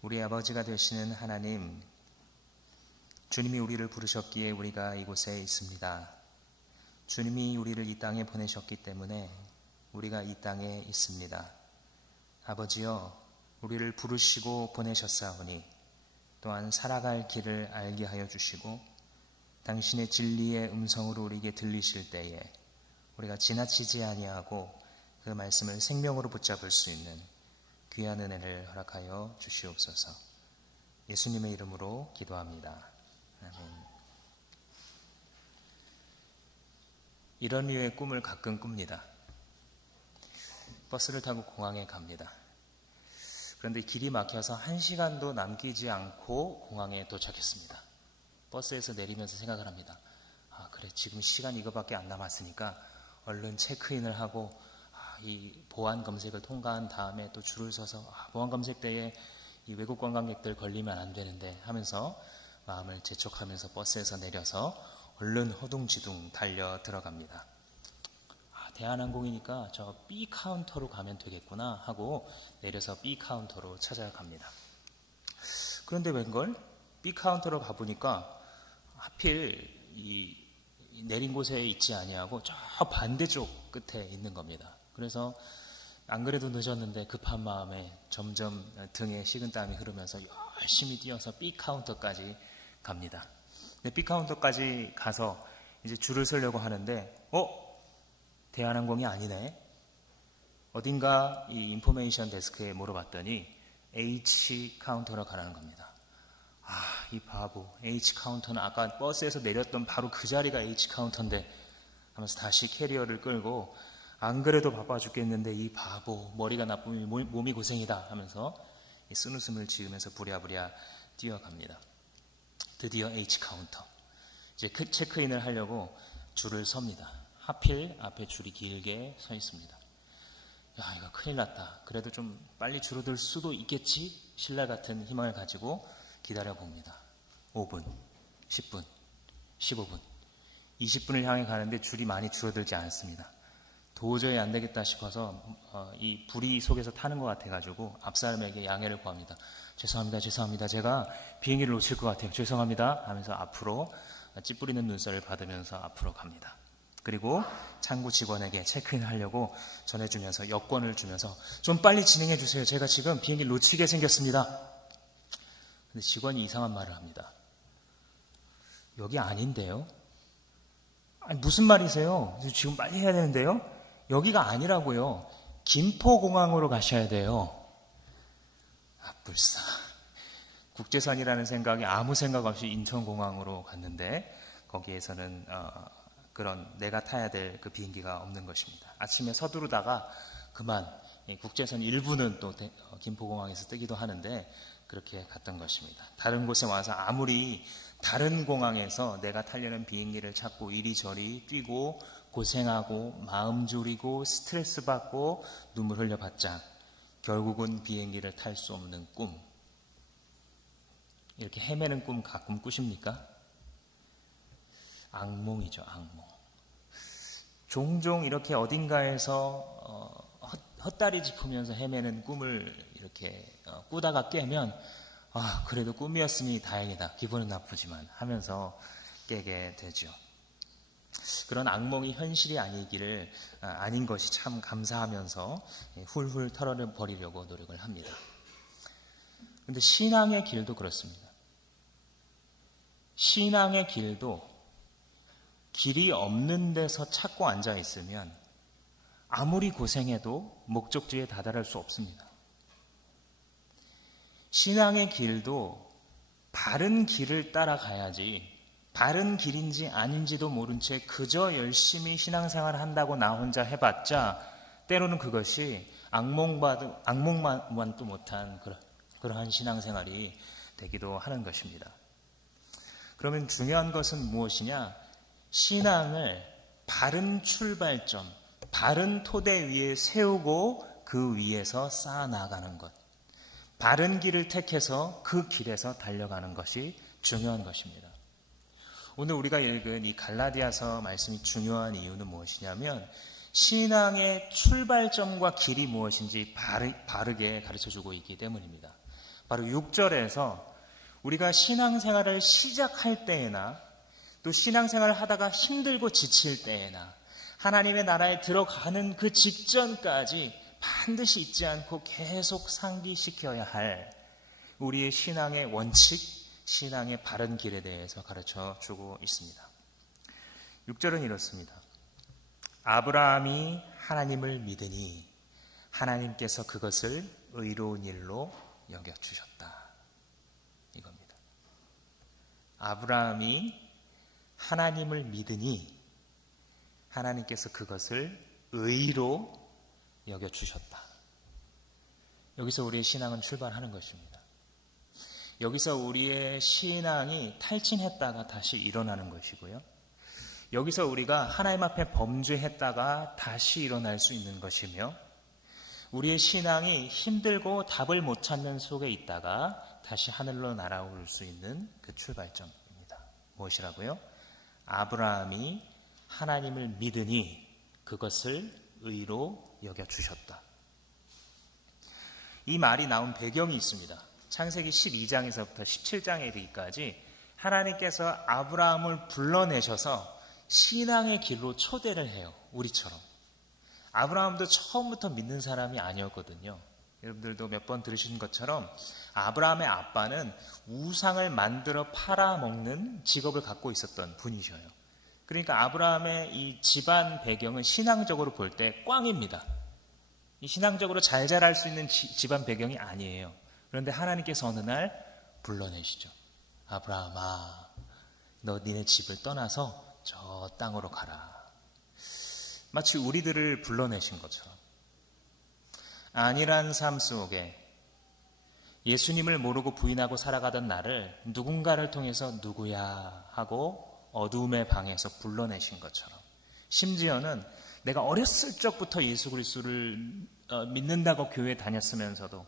우리 아버지가 되시는 하나님, 주님이 우리를 부르셨기에 우리가 이곳에 있습니다. 주님이 우리를 이 땅에 보내셨기 때문에 우리가 이 땅에 있습니다. 아버지여, 우리를 부르시고 보내셨사오니 또한 살아갈 길을 알게 하여 주시고 당신의 진리의 음성으로 우리에게 들리실 때에 우리가 지나치지 아니하고 그 말씀을 생명으로 붙잡을 수 있는 귀한 은혜를 허락하여 주시옵소서. 예수님의 이름으로 기도합니다. 아멘. 이런 류의 꿈을 가끔 꿉니다. 버스를 타고 공항에 갑니다. 그런데 길이 막혀서 1시간도 남기지 않고 공항에 도착했습니다. 버스에서 내리면서 생각을 합니다. 그래, 지금 시간 이거밖에 안 남았으니까 얼른 체크인을 하고 이 보안 검색을 통과한 다음에 또 줄을 서서 보안 검색 때에 이 외국 관광객들 걸리면 안 되는데 하면서 마음을 재촉하면서 버스에서 내려서 얼른 허둥지둥 달려 들어갑니다. 대한항공이니까 저 B 카운터로 가면 되겠구나 하고 내려서 B 카운터로 찾아갑니다. 그런데 웬걸 B 카운터로 가보니까 하필 이 내린 곳에 있지 아니하고 저 반대쪽 끝에 있는 겁니다. 그래서 안 그래도 늦었는데 급한 마음에 점점 등에 식은땀이 흐르면서 열심히 뛰어서 B 카운터까지 갑니다. 근데 B 카운터까지 가서 이제 줄을 서려고 하는데 대한항공이 아니네. 어딘가 이 인포메이션 데스크에 물어봤더니 H 카운터로 가라는 겁니다. 이 바보. H 카운터는 아까 버스에서 내렸던 바로 그 자리가 H 카운터인데 하면서 다시 캐리어를 끌고 안 그래도 바빠 죽겠는데 이 바보, 머리가 나쁘면 몸이 고생이다 하면서 쓴웃음을 지으면서 부랴부랴 뛰어갑니다. 드디어 H 카운터. 이제 체크인을 하려고 줄을 섭니다. 하필 앞에 줄이 길게 서 있습니다. 이거 큰일 났다. 그래도 좀 빨리 줄어들 수도 있겠지? 신라 같은 희망을 가지고 기다려봅니다. 5분, 10분, 15분, 20분을 향해 가는데 줄이 많이 줄어들지 않습니다. 도저히 안 되겠다 싶어서 이 불의 속에서 타는 것 같아가지고 앞사람에게 양해를 구합니다. 죄송합니다. 제가 비행기를 놓칠 것 같아요. 죄송합니다 하면서 앞으로 찌푸리는 눈살을 받으면서 앞으로 갑니다. 그리고 창구 직원에게 체크인을 하려고 전해주면서 여권을 주면서 좀 빨리 진행해 주세요. 제가 지금 비행기를 놓치게 생겼습니다. 근데 직원이 이상한 말을 합니다. 여기 아닌데요? 무슨 말이세요? 지금 빨리 해야 되는데요? 여기가 아니라고요. 김포공항으로 가셔야 돼요. 불쌍. 국제선이라는 생각에 아무 생각 없이 인천공항으로 갔는데 거기에서는 그런 내가 타야 될 그 비행기가 없는 것입니다. 아침에 서두르다가 그만 국제선 일부는 또 김포공항에서 뜨기도 하는데 그렇게 갔던 것입니다. 다른 곳에 와서 아무리 다른 공항에서 내가 타려는 비행기를 찾고 이리저리 뛰고 고생하고 마음 졸이고 스트레스 받고 눈물 흘려봤자 결국은 비행기를 탈 수 없는 꿈. 이렇게 헤매는 꿈 가끔 꾸십니까? 악몽이죠, 악몽. 종종 이렇게 어딘가에서 헛다리 짚으면서 헤매는 꿈을 이렇게 꾸다가 깨면 그래도 꿈이었으니 다행이다. 기분은 나쁘지만 하면서 깨게 되죠. 그런 악몽이 현실이 아닌 것이 참 감사하면서 훌훌 털어버리려고 노력을 합니다. 그런데 신앙의 길도 그렇습니다. 신앙의 길도 길이 없는 데서 찾고 앉아 있으면 아무리 고생해도 목적지에 다다를 수 없습니다. 신앙의 길도 바른 길을 따라가야지 바른 길인지 아닌지도 모른 채 그저 열심히 신앙생활을 한다고 나 혼자 해봤자 때로는 그것이 악몽만도 못한 그러한 신앙생활이 되기도 하는 것입니다. 그러면 중요한 것은 무엇이냐? 신앙을 바른 출발점, 바른 토대 위에 세우고 그 위에서 쌓아나가는 것. 바른 길을 택해서 그 길에서 달려가는 것이 중요한 것입니다. 오늘 우리가 읽은 이 갈라디아서 말씀이 중요한 이유는 무엇이냐면 신앙의 출발점과 길이 무엇인지 바르게 가르쳐주고 있기 때문입니다. 바로 6절에서 우리가 신앙생활을 시작할 때에나 또 신앙생활을 하다가 힘들고 지칠 때에나 하나님의 나라에 들어가는 그 직전까지 반드시 잊지 않고 계속 상기시켜야 할 우리의 신앙의 원칙, 신앙의 바른 길에 대해서 가르쳐 주고 있습니다. 6절은 이렇습니다. 아브라함이 하나님을 믿으니 하나님께서 그것을 의로운 일로 여겨주셨다. 이겁니다. 아브라함이 하나님을 믿으니 하나님께서 그것을 의로 여겨주셨다. 여기서 우리의 신앙은 출발하는 것입니다. 여기서 우리의 신앙이 탈진했다가 다시 일어나는 것이고요. 여기서 우리가 하나님 앞에 범죄했다가 다시 일어날 수 있는 것이며 우리의 신앙이 힘들고 답을 못 찾는 속에 있다가 다시 하늘로 날아올 수 있는 그 출발점입니다. 무엇이라고요? 아브라함이 하나님을 믿으니 그것을 의로 여겨주셨다. 이 말이 나온 배경이 있습니다. 창세기 12장에서부터 17장에 이르기까지 하나님께서 아브라함을 불러내셔서 신앙의 길로 초대를 해요. 우리처럼. 아브라함도 처음부터 믿는 사람이 아니었거든요. 여러분들도 몇 번 들으신 것처럼 아브라함의 아빠는 우상을 만들어 팔아먹는 직업을 갖고 있었던 분이셔요. 그러니까 아브라함의 이 집안 배경은 신앙적으로 볼 때 꽝입니다. 이 신앙적으로 잘 자랄 수 있는 집안 배경이 아니에요. 그런데 하나님께서 어느 날 불러내시죠. 아브라함아, 너 니네 집을 떠나서 저 땅으로 가라. 마치 우리들을 불러내신 것처럼 안일한 삶 속에 예수님을 모르고 부인하고 살아가던 나를 누군가를 통해서 누구야 하고 어두움의 방에서 불러내신 것처럼 심지어는 내가 어렸을 적부터 예수 그리스도를 믿는다고 교회에 다녔으면서도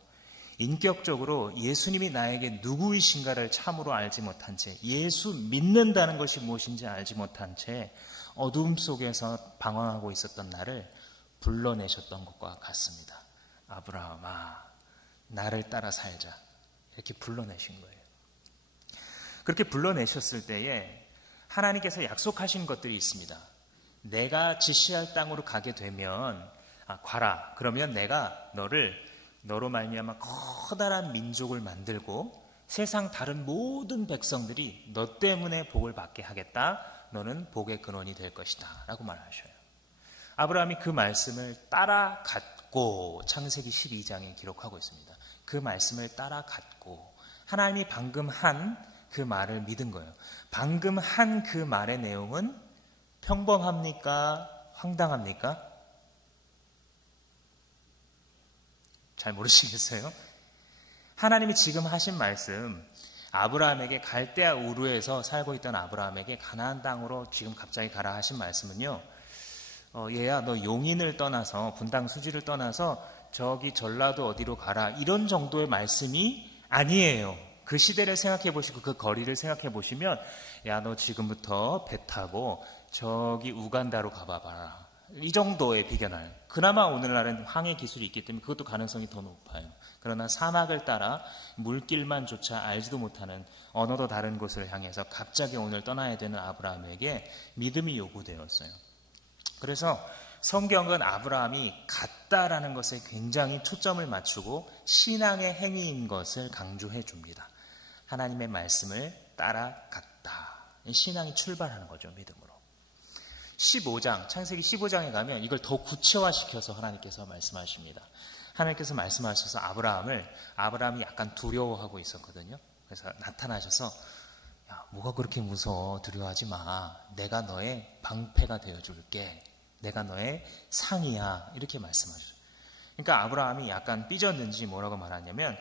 인격적으로 예수님이 나에게 누구이신가를 참으로 알지 못한 채 예수 믿는다는 것이 무엇인지 알지 못한 채 어두움 속에서 방황하고 있었던 나를 불러내셨던 것과 같습니다. 아브라함아, 나를 따라 살자. 이렇게 불러내신 거예요. 그렇게 불러내셨을 때에 하나님께서 약속하신 것들이 있습니다. 내가 지시할 땅으로 가게 되면 가라. 그러면 내가 너로 말미암아 커다란 민족을 만들고 세상 다른 모든 백성들이 너 때문에 복을 받게 하겠다. 너는 복의 근원이 될 것이다. 라고 말하셔요. 아브라함이 그 말씀을 따라갔고 창세기 12장에 기록하고 있습니다. 그 말씀을 따라갔고 하나님이 방금 한 그 말을 믿은 거예요. 방금 한 그 말의 내용은 평범합니까? 황당합니까? 잘 모르시겠어요? 하나님이 지금 하신 말씀, 아브라함에게 갈대아 우르에서 살고 있던 아브라함에게 가나안 땅으로 지금 갑자기 가라 하신 말씀은요. 얘야 너 용인을 떠나서 분당 수지를 떠나서 저기 전라도 어디로 가라 이런 정도의 말씀이 아니에요. 그 시대를 생각해 보시고 그 거리를 생각해 보시면 야 너 지금부터 배 타고 저기 우간다로 가봐봐라. 이 정도의 비견할. 그나마 오늘날은 항해 기술이 있기 때문에 그것도 가능성이 더 높아요. 그러나 사막을 따라 물길만조차 알지도 못하는 언어도 다른 곳을 향해서 갑자기 오늘 떠나야 되는 아브라함에게 믿음이 요구되었어요. 그래서 성경은 아브라함이 갔다라는 것에 굉장히 초점을 맞추고 신앙의 행위인 것을 강조해 줍니다. 하나님의 말씀을 따라갔다. 신앙이 출발하는 거죠. 믿음으로. 15장, 창세기 15장에 가면 이걸 더 구체화시켜서 하나님께서 말씀하십니다. 하나님께서 말씀하셔서 아브라함이 약간 두려워하고 있었거든요. 그래서 나타나셔서 야, 뭐가 그렇게 무서워? 두려워하지 마. 내가 너의 방패가 되어줄게. 내가 너의 상이야. 이렇게 말씀하셨어요. 그러니까 아브라함이 약간 삐졌는지 뭐라고 말하냐면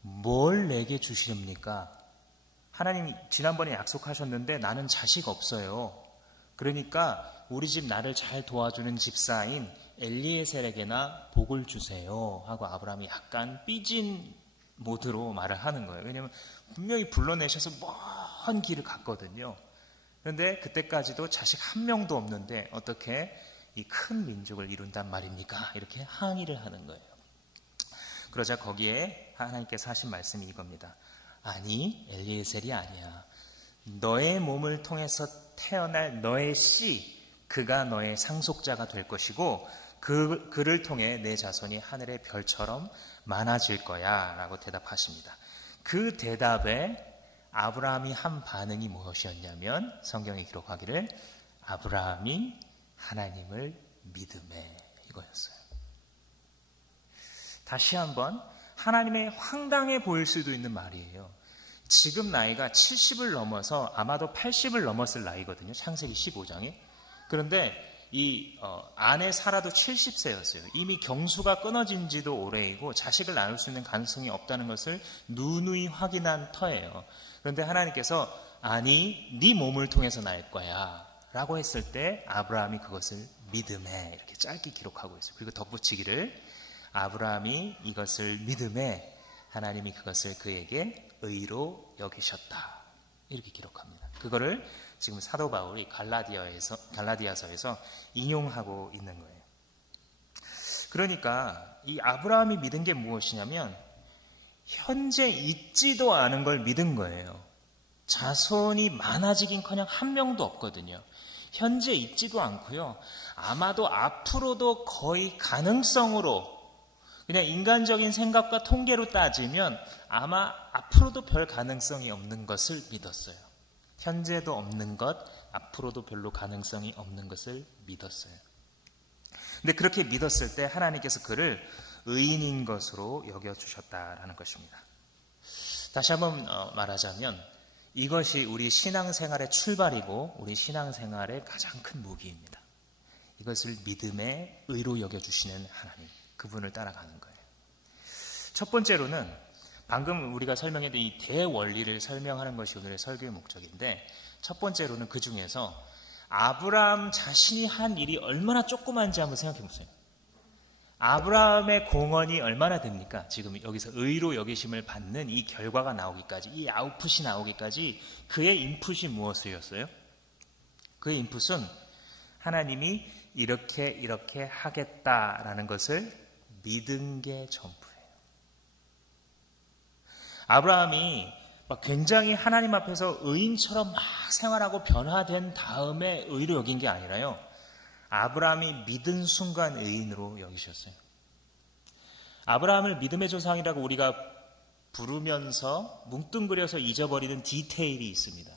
뭘 내게 주시렵니까? 하나님 지난번에 약속하셨는데 나는 자식 없어요. 그러니까 우리 집 나를 잘 도와주는 집사인 엘리에셀에게나 복을 주세요 하고 아브라함이 약간 삐진 모드로 말을 하는 거예요. 왜냐하면 분명히 불러내셔서 먼 길을 갔거든요. 그런데 그때까지도 자식 한 명도 없는데 어떻게 이 큰 민족을 이룬단 말입니까? 이렇게 항의를 하는 거예요. 그러자 거기에 하나님께서 하신 말씀이 이겁니다. 아니, 엘리에셀이 아니야. 너의 몸을 통해서 태어날 너의 씨, 그가 너의 상속자가 될 것이고 그를 통해 내 자손이 하늘의 별처럼 많아질 거야 라고 대답하십니다. 그 대답에 아브라함이 한 반응이 무엇이었냐면 성경이 기록하기를 아브라함이 하나님을 믿음에 이거였어요. 다시 한번 하나님의 황당해 보일 수도 있는 말이에요. 지금 나이가 70을 넘어서 아마도 80을 넘었을 나이거든요. 창세기 15장에. 그런데 이 아내 사라도 70세였어요. 이미 경수가 끊어진 지도 오래이고 자식을 낳을 수 있는 가능성이 없다는 것을 누누이 확인한 터예요. 그런데 하나님께서 아니 네 몸을 통해서 날 거야 라고 했을 때 아브라함이 그것을 믿음에 이렇게 짧게 기록하고 있어요. 그리고 덧붙이기를 아브라함이 이것을 믿음에 하나님이 그것을 그에게 의로 여기셨다 이렇게 기록합니다. 그거를 지금 사도 바울이 갈라디아서에서 인용하고 있는 거예요. 그러니까 이 아브라함이 믿은 게 무엇이냐면 현재 있지도 않은 걸 믿은 거예요. 자손이 많아지긴커녕 한 명도 없거든요. 현재 있지도 않고요. 아마도 앞으로도 거의 가능성으로 그냥 인간적인 생각과 통계로 따지면 아마 앞으로도 별 가능성이 없는 것을 믿었어요. 현재도 없는 것, 앞으로도 별로 가능성이 없는 것을 믿었어요. 근데 그렇게 믿었을 때 하나님께서 그를 의인인 것으로 여겨주셨다라는 것입니다. 다시 한번 말하자면 이것이 우리 신앙생활의 출발이고 우리 신앙생활의 가장 큰 무기입니다. 이것을 믿음의 의로 여겨주시는 하나님, 그분을 따라가는 거예요. 첫 번째로는 방금 우리가 설명했던 이 대원리를 설명하는 것이 오늘의 설교의 목적인데 첫 번째로는 그 중에서 아브라함 자신이 한 일이 얼마나 조그만지 한번 생각해 보세요. 아브라함의 공헌이 얼마나 됩니까? 지금 여기서 의로 여기심을 받는 이 결과가 나오기까지, 이 아웃풋이 나오기까지 그의 인풋이 무엇이었어요? 그의 인풋은 하나님이 이렇게 하겠다라는 것을 믿은 게 전부예요. 아브라함이 굉장히 하나님 앞에서 의인처럼 막 생활하고 변화된 다음에 의로 여긴 게 아니라요. 아브라함이 믿은 순간 의인으로 여기셨어요. 아브라함을 믿음의 조상이라고 우리가 부르면서 뭉뚱그려서 잊어버리는 디테일이 있습니다.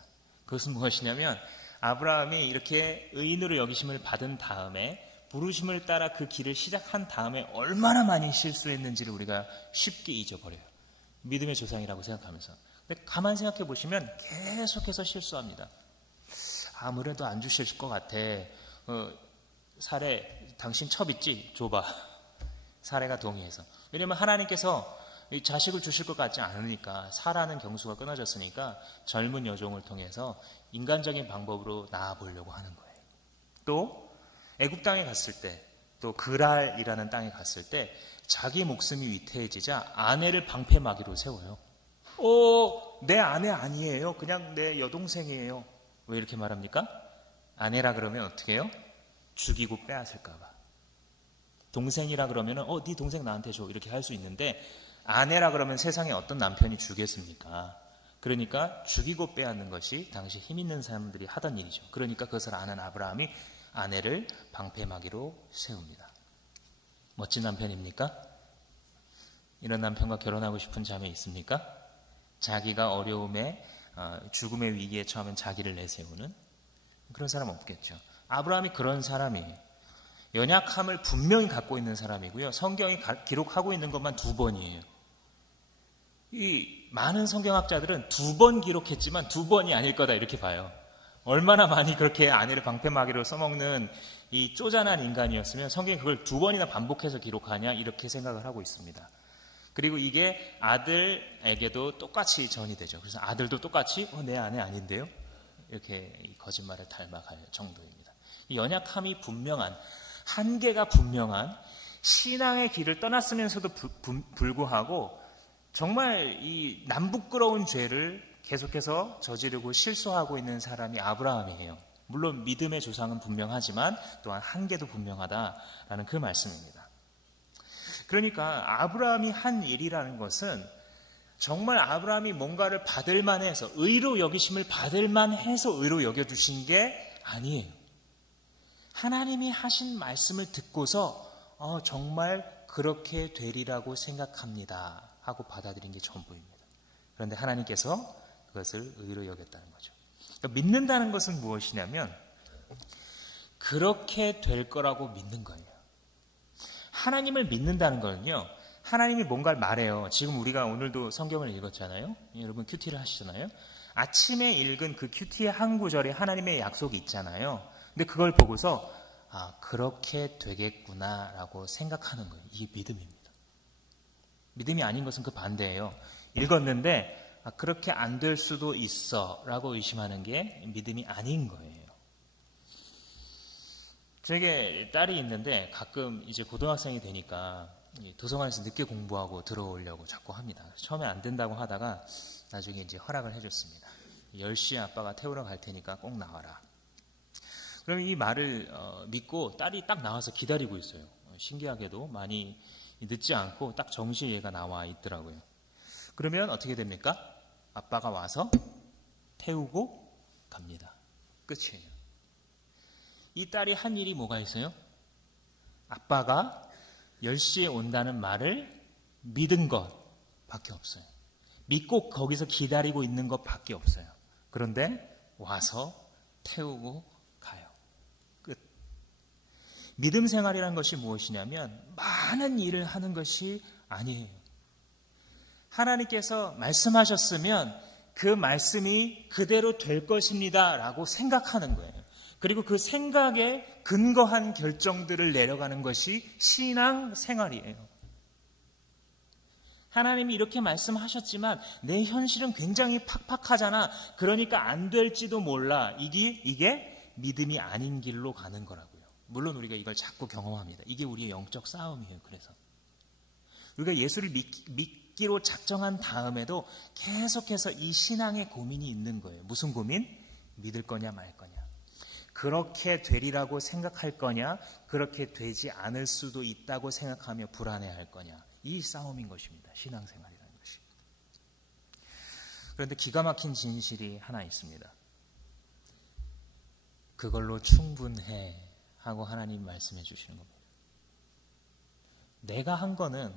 그것은 무엇이냐면 아브라함이 이렇게 의인으로 여기심을 받은 다음에 부르심을 따라 그 길을 시작한 다음에 얼마나 많이 실수했는지를 우리가 쉽게 잊어버려요. 믿음의 조상이라고 생각하면서. 근데 가만히 생각해 보시면 계속해서 실수합니다. 아무래도 안 주실 것 같아. 사례 당신 첩 있지? 줘봐. 사례가 동의해서. 왜냐하면 하나님께서 자식을 주실 것 같지 않으니까 사라는 경수가 끊어졌으니까 젊은 여종을 통해서 인간적인 방법으로 낳아보려고 하는 거예요. 또 애굽 땅에 갔을 때 또 그랄이라는 땅에 갔을 때 자기 목숨이 위태해지자 아내를 방패막이로 세워요. 내 아내 아니에요. 그냥 내 여동생이에요. 왜 이렇게 말합니까? 아내라 그러면 어떻게 해요? 죽이고 빼앗을까 봐. 동생이라 그러면 네 동생 나한테 줘 이렇게 할 수 있는데 아내라 그러면 세상에 어떤 남편이 주겠습니까? 그러니까 죽이고 빼앗는 것이 당시 힘 있는 사람들이 하던 일이죠. 그러니까 그것을 아는 아브라함이 아내를 방패막이로 세웁니다. 멋진 남편입니까? 이런 남편과 결혼하고 싶은 자매 있습니까? 자기가 어려움에 죽음의 위기에 처하면 자기를 내세우는 그런 사람 없겠죠. 아브라함이 그런 사람이에요. 연약함을 분명히 갖고 있는 사람이고요. 성경이 기록하고 있는 것만 2번이에요. 이 많은 성경학자들은 2번 기록했지만 2번이 아닐 거다 이렇게 봐요. 얼마나 많이 그렇게 아내를 방패막이로 써먹는 이 쪼잔한 인간이었으면 성경이 그걸 2번이나 반복해서 기록하냐 이렇게 생각을 하고 있습니다. 그리고 이게 아들에게도 똑같이 전이 되죠. 그래서 아들도 똑같이 내 아내 아닌데요? 이렇게 거짓말을 닮아갈 정도입니다. 이 연약함이 분명한, 한계가 분명한 신앙의 길을 떠났으면서도 불구하고 정말 이 남부끄러운 죄를 계속해서 저지르고 실수하고 있는 사람이 아브라함이에요. 물론 믿음의 조상은 분명하지만 또한 한계도 분명하다라는 그 말씀입니다. 그러니까 아브라함이 한 일이라는 것은 정말 아브라함이 뭔가를 받을 만해서 의로 여기심을 받을 만해서 의로 여겨주신 게 아니에요. 하나님이 하신 말씀을 듣고서 정말 그렇게 되리라고 생각합니다 하고 받아들인 게 전부입니다. 그런데 하나님께서 그것을 의로 여겼다는 거죠. 그러니까 믿는다는 것은 무엇이냐면 그렇게 될 거라고 믿는 거예요. 하나님을 믿는다는 거는요, 하나님이 뭔가를 말해요. 지금 우리가 오늘도 성경을 읽었잖아요. 여러분 큐티를 하시잖아요. 아침에 읽은 그 큐티의 한 구절에 하나님의 약속이 있잖아요. 근데 그걸 보고서 그렇게 되겠구나라고 생각하는 거예요. 이게 믿음입니다. 믿음이 아닌 것은 그 반대예요. 읽었는데 그렇게 안 될 수도 있어 라고 의심하는 게 믿음이 아닌 거예요. 제게 딸이 있는데 가끔 이제 고등학생이 되니까 도서관에서 늦게 공부하고 들어오려고 자꾸 합니다. 처음에 안 된다고 하다가 나중에 이제 허락을 해줬습니다. 10시에 아빠가 태우러 갈 테니까 꼭 나와라. 그럼 이 말을 믿고 딸이 딱 나와서 기다리고 있어요. 신기하게도 많이 늦지 않고 딱 정시에 얘가 나와 있더라고요. 그러면 어떻게 됩니까? 아빠가 와서 태우고 갑니다. 끝이에요. 이 딸이 한 일이 뭐가 있어요? 아빠가 10시에 온다는 말을 믿은 것밖에 없어요. 믿고 거기서 기다리고 있는 것밖에 없어요. 그런데 와서 태우고 가요. 끝. 믿음 생활이라는 것이 무엇이냐면 많은 일을 하는 것이 아니에요. 하나님께서 말씀하셨으면 그 말씀이 그대로 될 것입니다 라고 생각하는 거예요. 그리고 그 생각에 근거한 결정들을 내려가는 것이 신앙 생활이에요. 하나님이 이렇게 말씀하셨지만 내 현실은 굉장히 팍팍하잖아. 그러니까 안 될지도 몰라. 이게 믿음이 아닌 길로 가는 거라고요. 물론 우리가 이걸 자꾸 경험합니다. 이게 우리의 영적 싸움이에요. 그래서 우리가 예수를 믿기로 작정한 다음에도 계속해서 이 신앙의 고민이 있는 거예요. 무슨 고민? 믿을 거냐 말 거냐. 그렇게 되리라고 생각할 거냐, 그렇게 되지 않을 수도 있다고 생각하며 불안해할 거냐. 이 싸움인 것입니다. 신앙생활이라는 것이. 그런데 기가 막힌 진실이 하나 있습니다. 그걸로 충분해 하고 하나님 말씀해 주시는 겁니다. 내가 한 거는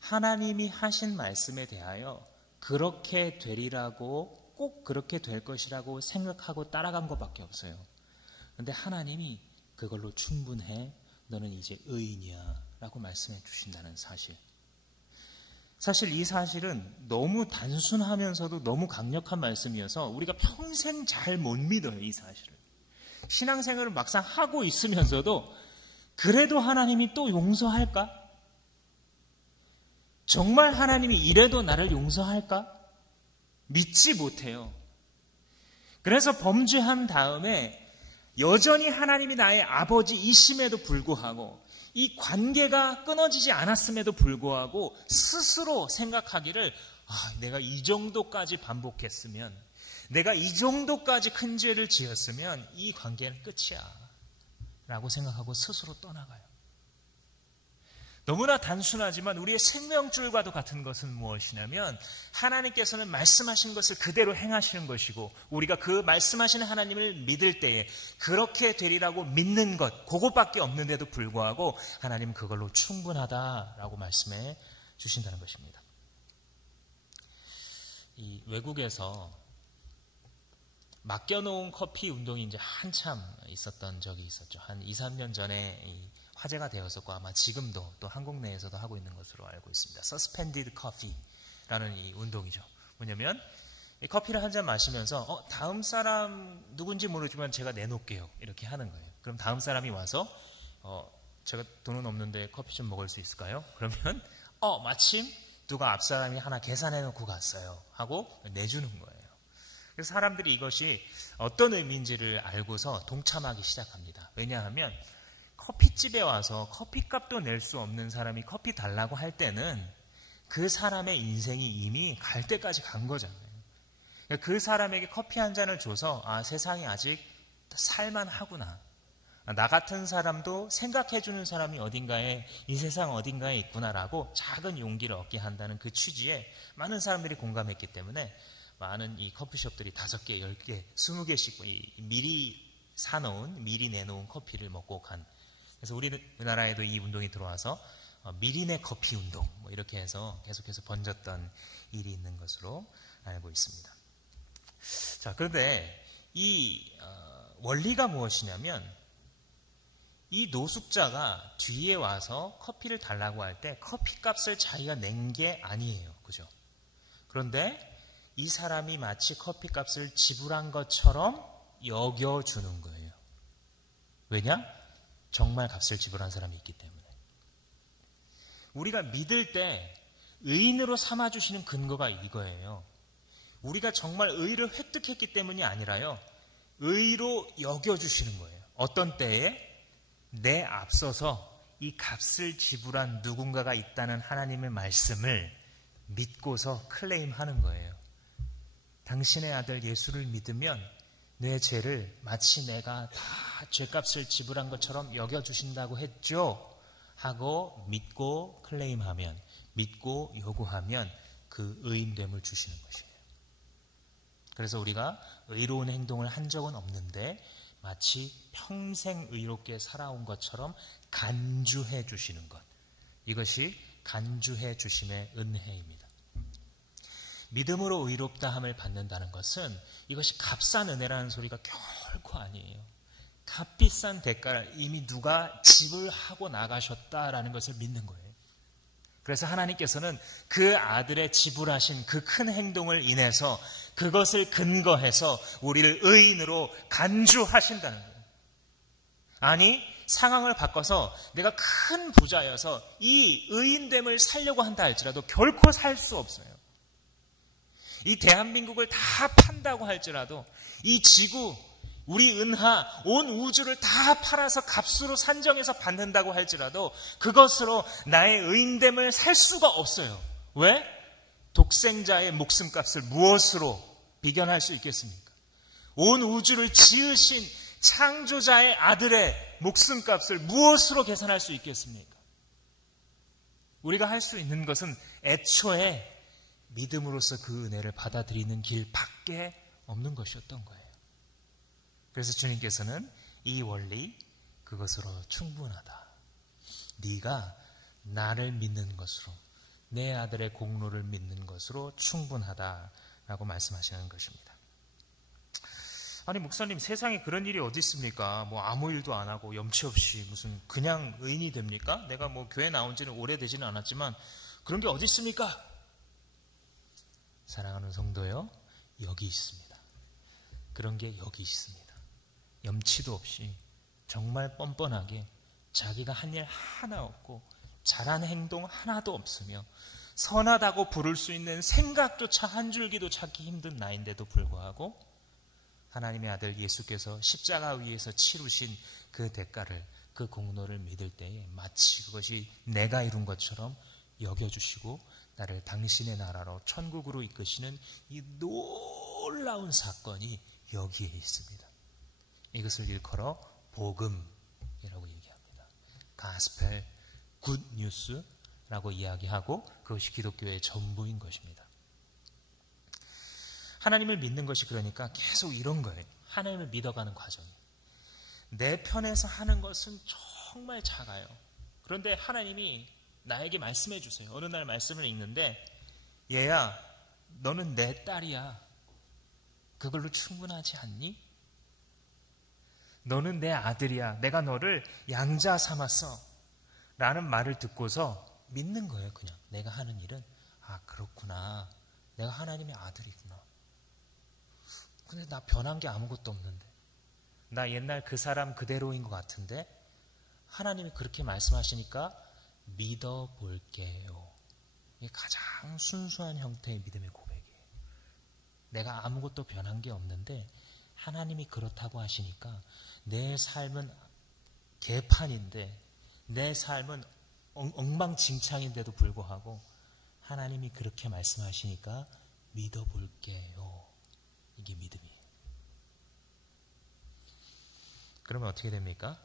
하나님이 하신 말씀에 대하여 그렇게 되리라고 꼭 그렇게 될 것이라고 생각하고 따라간 것밖에 없어요. 그런데 하나님이 그걸로 충분해, 너는 이제 의인이야 라고 말씀해 주신다는 사실. 사실 이 사실은 너무 단순하면서도 너무 강력한 말씀이어서 우리가 평생 잘 못 믿어요. 이 사실을. 신앙생활을 막상 하고 있으면서도 그래도 하나님이 또 용서할까? 정말 하나님이 이래도 나를 용서할까? 믿지 못해요. 그래서 범죄한 다음에 여전히 하나님이 나의 아버지이심에도 불구하고 이 관계가 끊어지지 않았음에도 불구하고 스스로 생각하기를 내가 이 정도까지 반복했으면, 내가 이 정도까지 큰 죄를 지었으면 이 관계는 끝이야 라고 생각하고 스스로 떠나가요. 너무나 단순하지만 우리의 생명줄과도 같은 것은 무엇이냐면 하나님께서는 말씀하신 것을 그대로 행하시는 것이고 우리가 그 말씀하시는 하나님을 믿을 때에 그렇게 되리라고 믿는 것, 그것밖에 없는데도 불구하고 하나님은 그걸로 충분하다라고 말씀해 주신다는 것입니다. 이 외국에서 맡겨놓은 커피 운동이 이제 한참 있었던 적이 있었죠. 한 2, 3년 전에 화제가 되었었고 아마 지금도 또 한국 내에서도 하고 있는 것으로 알고 있습니다. Suspended Coffee라는 이 운동이죠. 뭐냐면 이 커피를 한 잔 마시면서 다음 사람 누군지 모르지만 제가 내놓을게요. 이렇게 하는 거예요. 그럼 다음 사람이 와서 제가 돈은 없는데 커피 좀 먹을 수 있을까요? 그러면 마침 누가 앞 사람이 하나 계산해 놓고 갔어요 하고 내주는 거예요. 그래서 사람들이 이것이 어떤 의미인지를 알고서 동참하기 시작합니다. 왜냐하면 커피집에 와서 커피값도 낼 수 없는 사람이 커피 달라고 할 때는 그 사람의 인생이 이미 갈 때까지 간 거잖아요. 그 사람에게 커피 한 잔을 줘서 세상이 아직 살만하구나 나 같은 사람도 생각해주는 사람이 어딘가에, 이 세상 어딘가에 있구나라고 작은 용기를 얻게 한다는 그 취지에 많은 사람들이 공감했기 때문에 많은 이 커피숍들이 5개, 10개, 20개씩 미리 사놓은, 미리 내놓은 커피를 먹고 간. 그래서 우리나라에도 이 운동이 들어와서 미리 내 커피 운동 뭐 이렇게 해서 계속해서 번졌던 일이 있는 것으로 알고 있습니다. 자, 그런데 이 원리가 무엇이냐면 이 노숙자가 뒤에 와서 커피를 달라고 할 때 커피값을 자기가 낸 게 아니에요. 그죠? 그런데 이 사람이 마치 커피값을 지불한 것처럼 여겨주는 거예요. 왜냐? 정말 값을 지불한 사람이 있기 때문에. 우리가 믿을 때 의인으로 삼아주시는 근거가 이거예요. 우리가 정말 의를 획득했기 때문이 아니라요. 의로 여겨주시는 거예요. 어떤 때에? 내 앞서서 이 값을 지불한 누군가가 있다는 하나님의 말씀을 믿고서 클레임하는 거예요. 당신의 아들 예수를 믿으면 내 죄를 마치 내가 다 죄값을 지불한 것처럼 여겨주신다고 했죠. 하고 믿고 클레임하면, 믿고 요구하면 그 의인됨을 주시는 것이에요. 그래서 우리가 의로운 행동을 한 적은 없는데 마치 평생 의롭게 살아온 것처럼 간주해 주시는 것. 이것이 간주해 주심의 은혜입니다. 믿음으로 의롭다함을 받는다는 것은 이것이 값싼 은혜라는 소리가 결코 아니에요. 값비싼 대가를 이미 누가 지불하고 나가셨다라는 것을 믿는 거예요. 그래서 하나님께서는 그 아들의 지불하신 그 큰 행동을 인해서 그것을 근거해서 우리를 의인으로 간주하신다는 거예요. 아니, 상황을 바꿔서 내가 큰 부자여서 이 의인됨을 살려고 한다 할지라도 결코 살 수 없어요. 이 대한민국을 다 판다고 할지라도 이 지구, 우리 은하, 온 우주를 다 팔아서 값으로 산정해서 받는다고 할지라도 그것으로 나의 의인됨을 살 수가 없어요. 왜? 독생자의 목숨값을 무엇으로 비견할 수 있겠습니까? 온 우주를 지으신 창조자의 아들의 목숨값을 무엇으로 계산할 수 있겠습니까? 우리가 할 수 있는 것은 애초에 믿음으로써 그 은혜를 받아들이는 길밖에 없는 것이었던 거예요. 그래서 주님께서는 이 원리, 그것으로 충분하다. 네가 나를 믿는 것으로, 내 아들의 공로를 믿는 것으로 충분하다라고 말씀하시는 것입니다. 아니, 목사님, 세상에 그런 일이 어디 있습니까? 뭐 아무 일도 안 하고 염치 없이 무슨 그냥 의인이 됩니까? 내가 뭐 교회 나온 지는 오래되지는 않았지만 그런 게 어디 있습니까? 사랑하는 성도요, 여기 있습니다. 그런 게 여기 있습니다. 염치도 없이 정말 뻔뻔하게 자기가 한 일 하나 없고 잘한 행동 하나도 없으며 선하다고 부를 수 있는 생각조차 한 줄기도 찾기 힘든 나인데도 불구하고 하나님의 아들 예수께서 십자가 위에서 치루신 그 대가를, 그 공로를 믿을 때에 마치 그것이 내가 이룬 것처럼 여겨주시고 나를 당신의 나라로 천국으로 이끄시는 이 놀라운 사건이 여기에 있습니다. 이것을 일컬어 복음이라고 얘기합니다. 가스펠, 굿뉴스라고 이야기하고 그것이 기독교의 전부인 것입니다. 하나님을 믿는 것이 그러니까 계속 이런 거예요. 하나님을 믿어가는 과정이. 내 편에서 하는 것은 정말 작아요. 그런데 하나님이 나에게 말씀해 주세요. 어느 날 말씀을 읽는데, 얘야, 너는 내 딸이야. 그걸로 충분하지 않니? 너는 내 아들이야. 내가 너를 양자 삼았어. 라는 말을 듣고서 믿는 거예요. 그냥 내가 하는 일은 아, 그렇구나. 내가 하나님의 아들이구나. 근데 나 변한 게 아무것도 없는데, 나 옛날 그 사람 그대로인 것 같은데 하나님이 그렇게 말씀하시니까 믿어볼게요. 이게 가장 순수한 형태의 믿음의 고백이에요. 내가 아무것도 변한 게 없는데 하나님이 그렇다고 하시니까 내 삶은 개판인데, 내 삶은 엉망진창인데도 불구하고 하나님이 그렇게 말씀하시니까 믿어볼게요. 이게 믿음이에요. 그러면 어떻게 됩니까?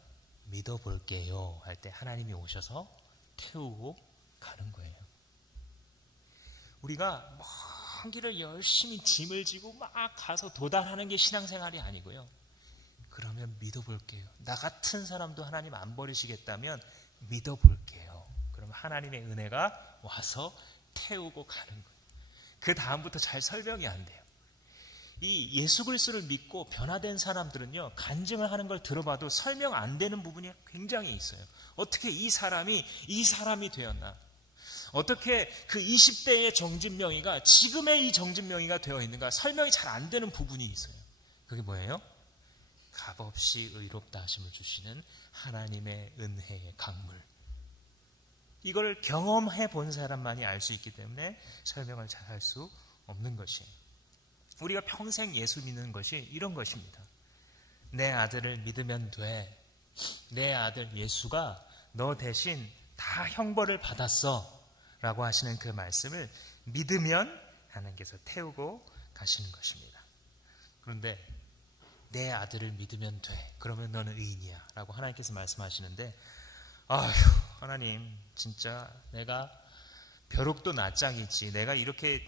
믿어볼게요 할 때 하나님이 오셔서 태우고 가는 거예요. 우리가 먼 길을 열심히 짐을 지고 막 가서 도달하는 게 신앙생활이 아니고요. 그러면 믿어볼게요. 나 같은 사람도 하나님 안 버리시겠다면 믿어볼게요. 그러면 하나님의 은혜가 와서 태우고 가는 거예요. 그 다음부터 잘 설명이 안 돼요. 이 예수 그리스도를 믿고 변화된 사람들은요, 간증을 하는 걸 들어봐도 설명 안 되는 부분이 굉장히 있어요. 어떻게 이 사람이 되었나? 어떻게 그 20대의 정진명의가 지금의 이 정진명의가 되어 있는가? 설명이 잘 안 되는 부분이 있어요. 그게 뭐예요? 값없이 의롭다 하심을 주시는 하나님의 은혜의 강물. 이걸 경험해 본 사람만이 알 수 있기 때문에 설명을 잘 할 수 없는 것이에요. 우리가 평생 예수 믿는 것이 이런 것입니다. 내 아들을 믿으면 돼. 내 아들 예수가 너 대신 다 형벌을 받았어 라고 하시는 그 말씀을 믿으면 하나님께서 태우고 가시는 것입니다. 그런데 내 아들을 믿으면 돼. 그러면 너는 의인이야 라고 하나님께서 말씀하시는데, 아휴 하나님, 진짜 내가 벼룩도 낯짝이지, 내가 이렇게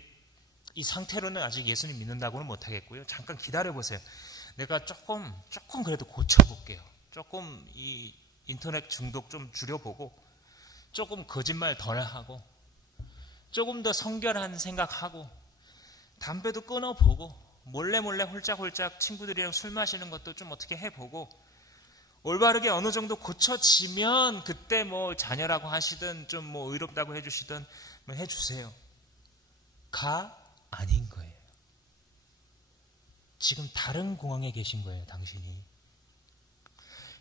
이 상태로는 아직 예수님 믿는다고는 못하겠고요. 잠깐 기다려보세요. 내가 조금 그래도 고쳐볼게요. 조금 이 인터넷 중독 좀 줄여보고, 조금 거짓말 덜하고, 조금 더 성결한 생각하고, 담배도 끊어보고, 몰래 홀짝홀짝 친구들이랑 술 마시는 것도 좀 어떻게 해보고, 올바르게 어느 정도 고쳐지면 그때 뭐 자녀라고 하시든 좀 뭐 의롭다고 해주시든 뭐 해주세요. 아닌 거예요. 지금 다른 공항에 계신 거예요, 당신이.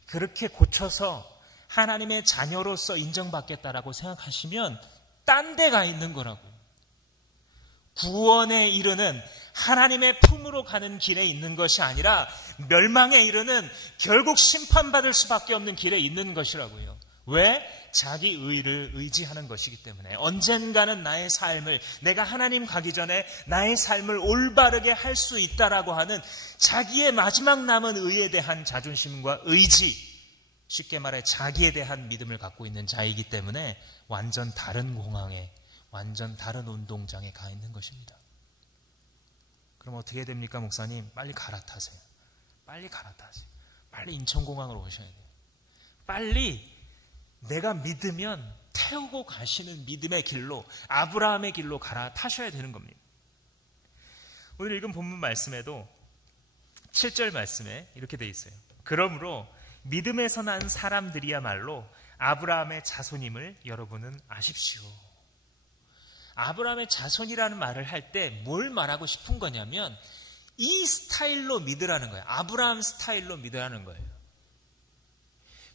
그렇게 고쳐서 하나님의 자녀로서 인정받겠다라고 생각하시면 딴 데 가 있는 거라고. 구원에 이르는 하나님의 품으로 가는 길에 있는 것이 아니라 멸망에 이르는 결국 심판받을 수밖에 없는 길에 있는 것이라고요. 왜? 자기 의를 의지하는 것이기 때문에. 언젠가는 나의 삶을, 내가 하나님 가기 전에 나의 삶을 올바르게 할 수 있다라고 하는 자기의 마지막 남은 의에 대한 자존심과 의지, 쉽게 말해 자기에 대한 믿음을 갖고 있는 자이기 때문에 완전 다른 공항에, 완전 다른 운동장에 가 있는 것입니다. 그럼 어떻게 됩니까, 목사님? 빨리 갈아타세요. 빨리 갈아타세요. 빨리 인천공항으로 오셔야 돼요. 빨리 내가 믿으면 태우고 가시는 믿음의 길로, 아브라함의 길로 갈아타셔야 되는 겁니다. 오늘 읽은 본문 말씀에도 7절 말씀에 이렇게 돼 있어요. 그러므로 믿음에서 난 사람들이야말로 아브라함의 자손임을 여러분은 아십시오. 아브라함의 자손이라는 말을 할 때 뭘 말하고 싶은 거냐면 이 스타일로 믿으라는 거예요. 아브라함 스타일로 믿으라는 거예요.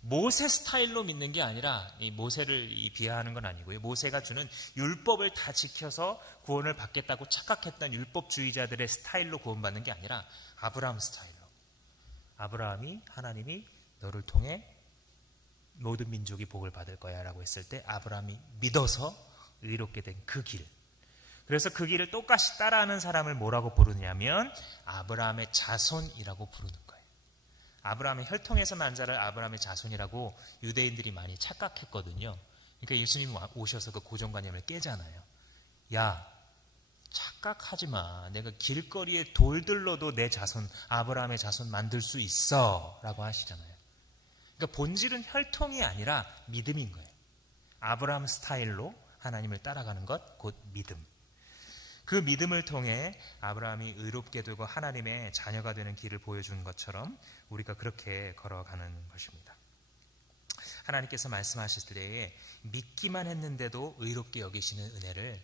모세 스타일로 믿는 게 아니라, 이 모세를 비하하는 건 아니고요. 모세가 주는 율법을 다 지켜서 구원을 받겠다고 착각했던 율법주의자들의 스타일로 구원받는 게 아니라 아브라함 스타일로. 아브라함이, 하나님이 너를 통해 모든 민족이 복을 받을 거야 라고 했을 때 아브라함이 믿어서 의롭게 된 그 길. 그래서 그 길을 똑같이 따라하는 사람을 뭐라고 부르냐면 아브라함의 자손이라고 부르는 거예요. 아브라함의 혈통에서 난 자를 아브라함의 자손이라고 유대인들이 많이 착각했거든요. 그러니까 예수님이 오셔서 그 고정관념을 깨잖아요. 야, 착각하지 마. 내가 길거리에 돌들러도 내 자손, 아브라함의 자손 만들 수 있어 라고 하시잖아요. 그러니까 본질은 혈통이 아니라 믿음인 거예요. 아브라함 스타일로 하나님을 따라가는 것, 곧 믿음. 그 믿음을 통해 아브라함이 의롭게 되고 하나님의 자녀가 되는 길을 보여준 것처럼 우리가 그렇게 걸어가는 것입니다. 하나님께서 말씀하실 때에 믿기만 했는데도 의롭게 여기시는 은혜를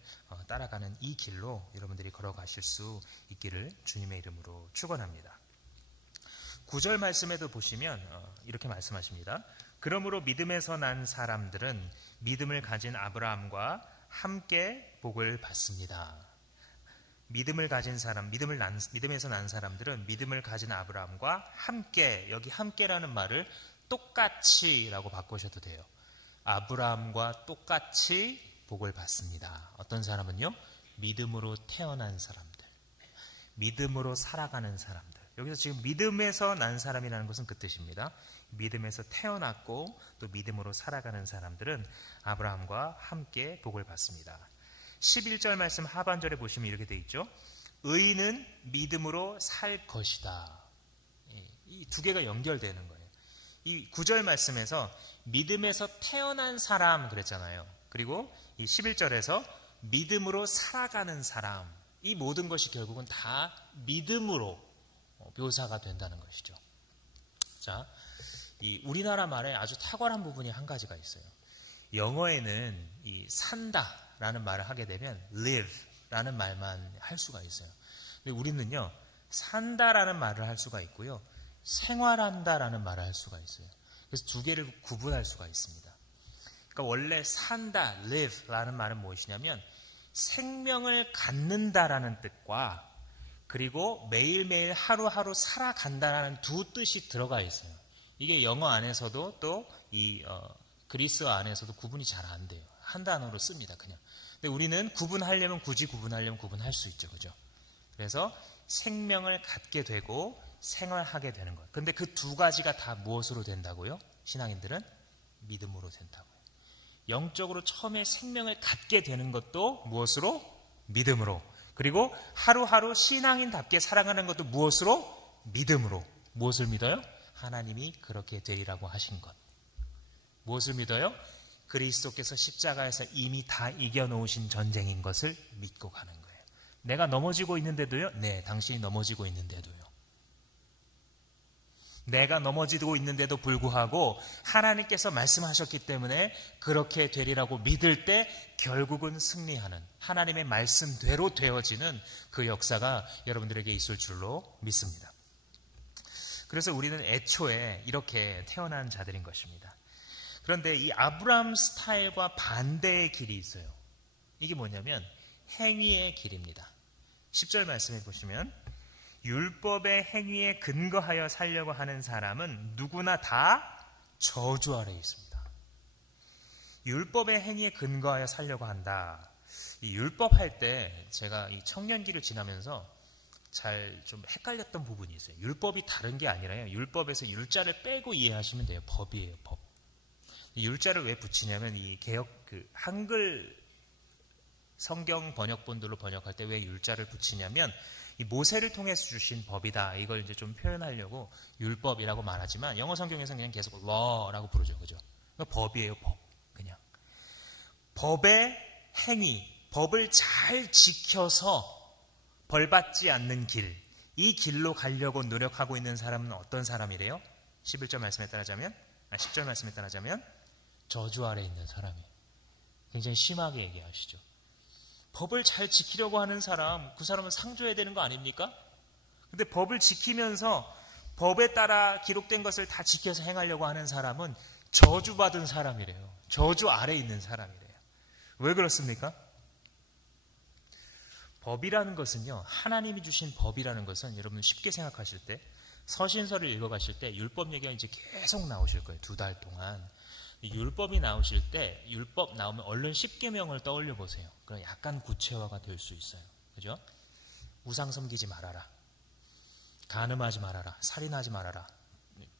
따라가는 이 길로 여러분들이 걸어가실 수 있기를 주님의 이름으로 축원합니다. 9절 말씀에도 보시면 이렇게 말씀하십니다. 그러므로 믿음에서 난 사람들은 믿음을 가진 아브라함과 함께 복을 받습니다. 믿음을 가진 사람, 믿음에서 난 사람들은 믿음을 가진 아브라함과 함께, 여기 함께라는 말을 똑같이라고 바꾸셔도 돼요. 아브라함과 똑같이 복을 받습니다. 어떤 사람은요? 믿음으로 태어난 사람들, 믿음으로 살아가는 사람들, 여기서 지금 믿음에서 난 사람이라는 것은 그 뜻입니다. 믿음에서 태어났고 또 믿음으로 살아가는 사람들은 아브라함과 함께 복을 받습니다. 11절 말씀 하반절에 보시면 이렇게 돼 있죠. 의인은 믿음으로 살 것이다. 이 두 개가 연결되는 거예요. 이 9절 말씀에서 믿음에서 태어난 사람 그랬잖아요. 그리고 이 11절에서 믿음으로 살아가는 사람, 이 모든 것이 결국은 다 믿음으로 묘사가 된다는 것이죠. 자, 이 우리나라 말에 아주 탁월한 부분이 한 가지가 있어요. 영어에는 이 산다라는 말을 하게 되면 live라는 말만 할 수가 있어요. 근데 우리는요, 산다라는 말을 할 수가 있고요, 생활한다라는 말을 할 수가 있어요. 그래서 두 개를 구분할 수가 있습니다. 그러니까 원래 산다, live라는 말은 무엇이냐면 생명을 갖는다라는 뜻과 그리고 매일매일 하루하루 살아간다라는 두 뜻이 들어가 있어요. 이게 영어 안에서도 또 이 그리스어 안에서도 구분이 잘 안 돼요. 한 단어로 씁니다, 그냥. 근데 우리는 구분하려면 굳이 구분할 수 있죠, 그죠? 그래서 생명을 갖게 되고 생활하게 되는 것. 근데 그 두 가지가 다 무엇으로 된다고요? 신앙인들은 믿음으로 된다고요. 영적으로 처음에 생명을 갖게 되는 것도 무엇으로? 믿음으로. 그리고 하루하루 신앙인답게 살아가는 것도 무엇으로? 믿음으로. 무엇을 믿어요? 하나님이 그렇게 되리라고 하신 것. 무엇을 믿어요? 그리스도께서 십자가에서 이미 다 이겨놓으신 전쟁인 것을 믿고 가는 거예요. 내가 넘어지고 있는데도요? 네, 당신이 넘어지고 있는데도요. 내가 넘어지고 있는데도 불구하고 하나님께서 말씀하셨기 때문에 그렇게 되리라고 믿을 때 결국은 승리하는 하나님의 말씀대로 되어지는 그 역사가 여러분들에게 있을 줄로 믿습니다. 그래서 우리는 애초에 이렇게 태어난 자들인 것입니다. 그런데 이 아브라함 스타일과 반대의 길이 있어요. 이게 뭐냐면 행위의 길입니다. 10절 말씀해 보시면 율법의 행위에 근거하여 살려고 하는 사람은 누구나 다 저주 아래에 있습니다. 율법의 행위에 근거하여 살려고 한다. 이 율법 할 때 제가 이 청년기를 지나면서 잘 좀 헷갈렸던 부분이 있어요. 율법이 다른 게 아니라요. 율법에서 율자를 빼고 이해하시면 돼요. 법이에요, 법. 율자를 왜 붙이냐면 이 개역 한글 성경 번역본들로 번역할 때 왜 율자를 붙이냐면 이 모세를 통해서 주신 법이다. 이걸 이제 좀 표현하려고 율법이라고 말하지만 영어 성경에서는 그냥 계속 law라고 부르죠. 그죠? 그러니까 법이에요, 법. 그냥. 법의 행위, 법을 잘 지켜서 벌받지 않는 길, 이 길로 가려고 노력하고 있는 사람은 어떤 사람이래요? 11절 말씀에 따르자면, 10절 말씀에 따르자면 저주 아래 있는 사람이에요. 굉장히 심하게 얘기하시죠. 법을 잘 지키려고 하는 사람, 그 사람은 상 줘야 되는 거 아닙니까? 근데 법을 지키면서 법에 따라 기록된 것을 다 지켜서 행하려고 하는 사람은 저주받은 사람이래요. 저주 아래 있는 사람이래요. 왜 그렇습니까? 법이라는 것은요, 하나님이 주신 법이라는 것은 여러분 쉽게 생각하실 때 서신서를 읽어가실 때 율법 얘기가 이제 계속 나오실 거예요. 2달 동안. 율법이 나오실 때 율법 나오면 얼른 10계명을 떠올려 보세요. 그럼 약간 구체화가 될 수 있어요. 그죠? 우상 섬기지 말아라. 간음하지 말아라. 살인하지 말아라.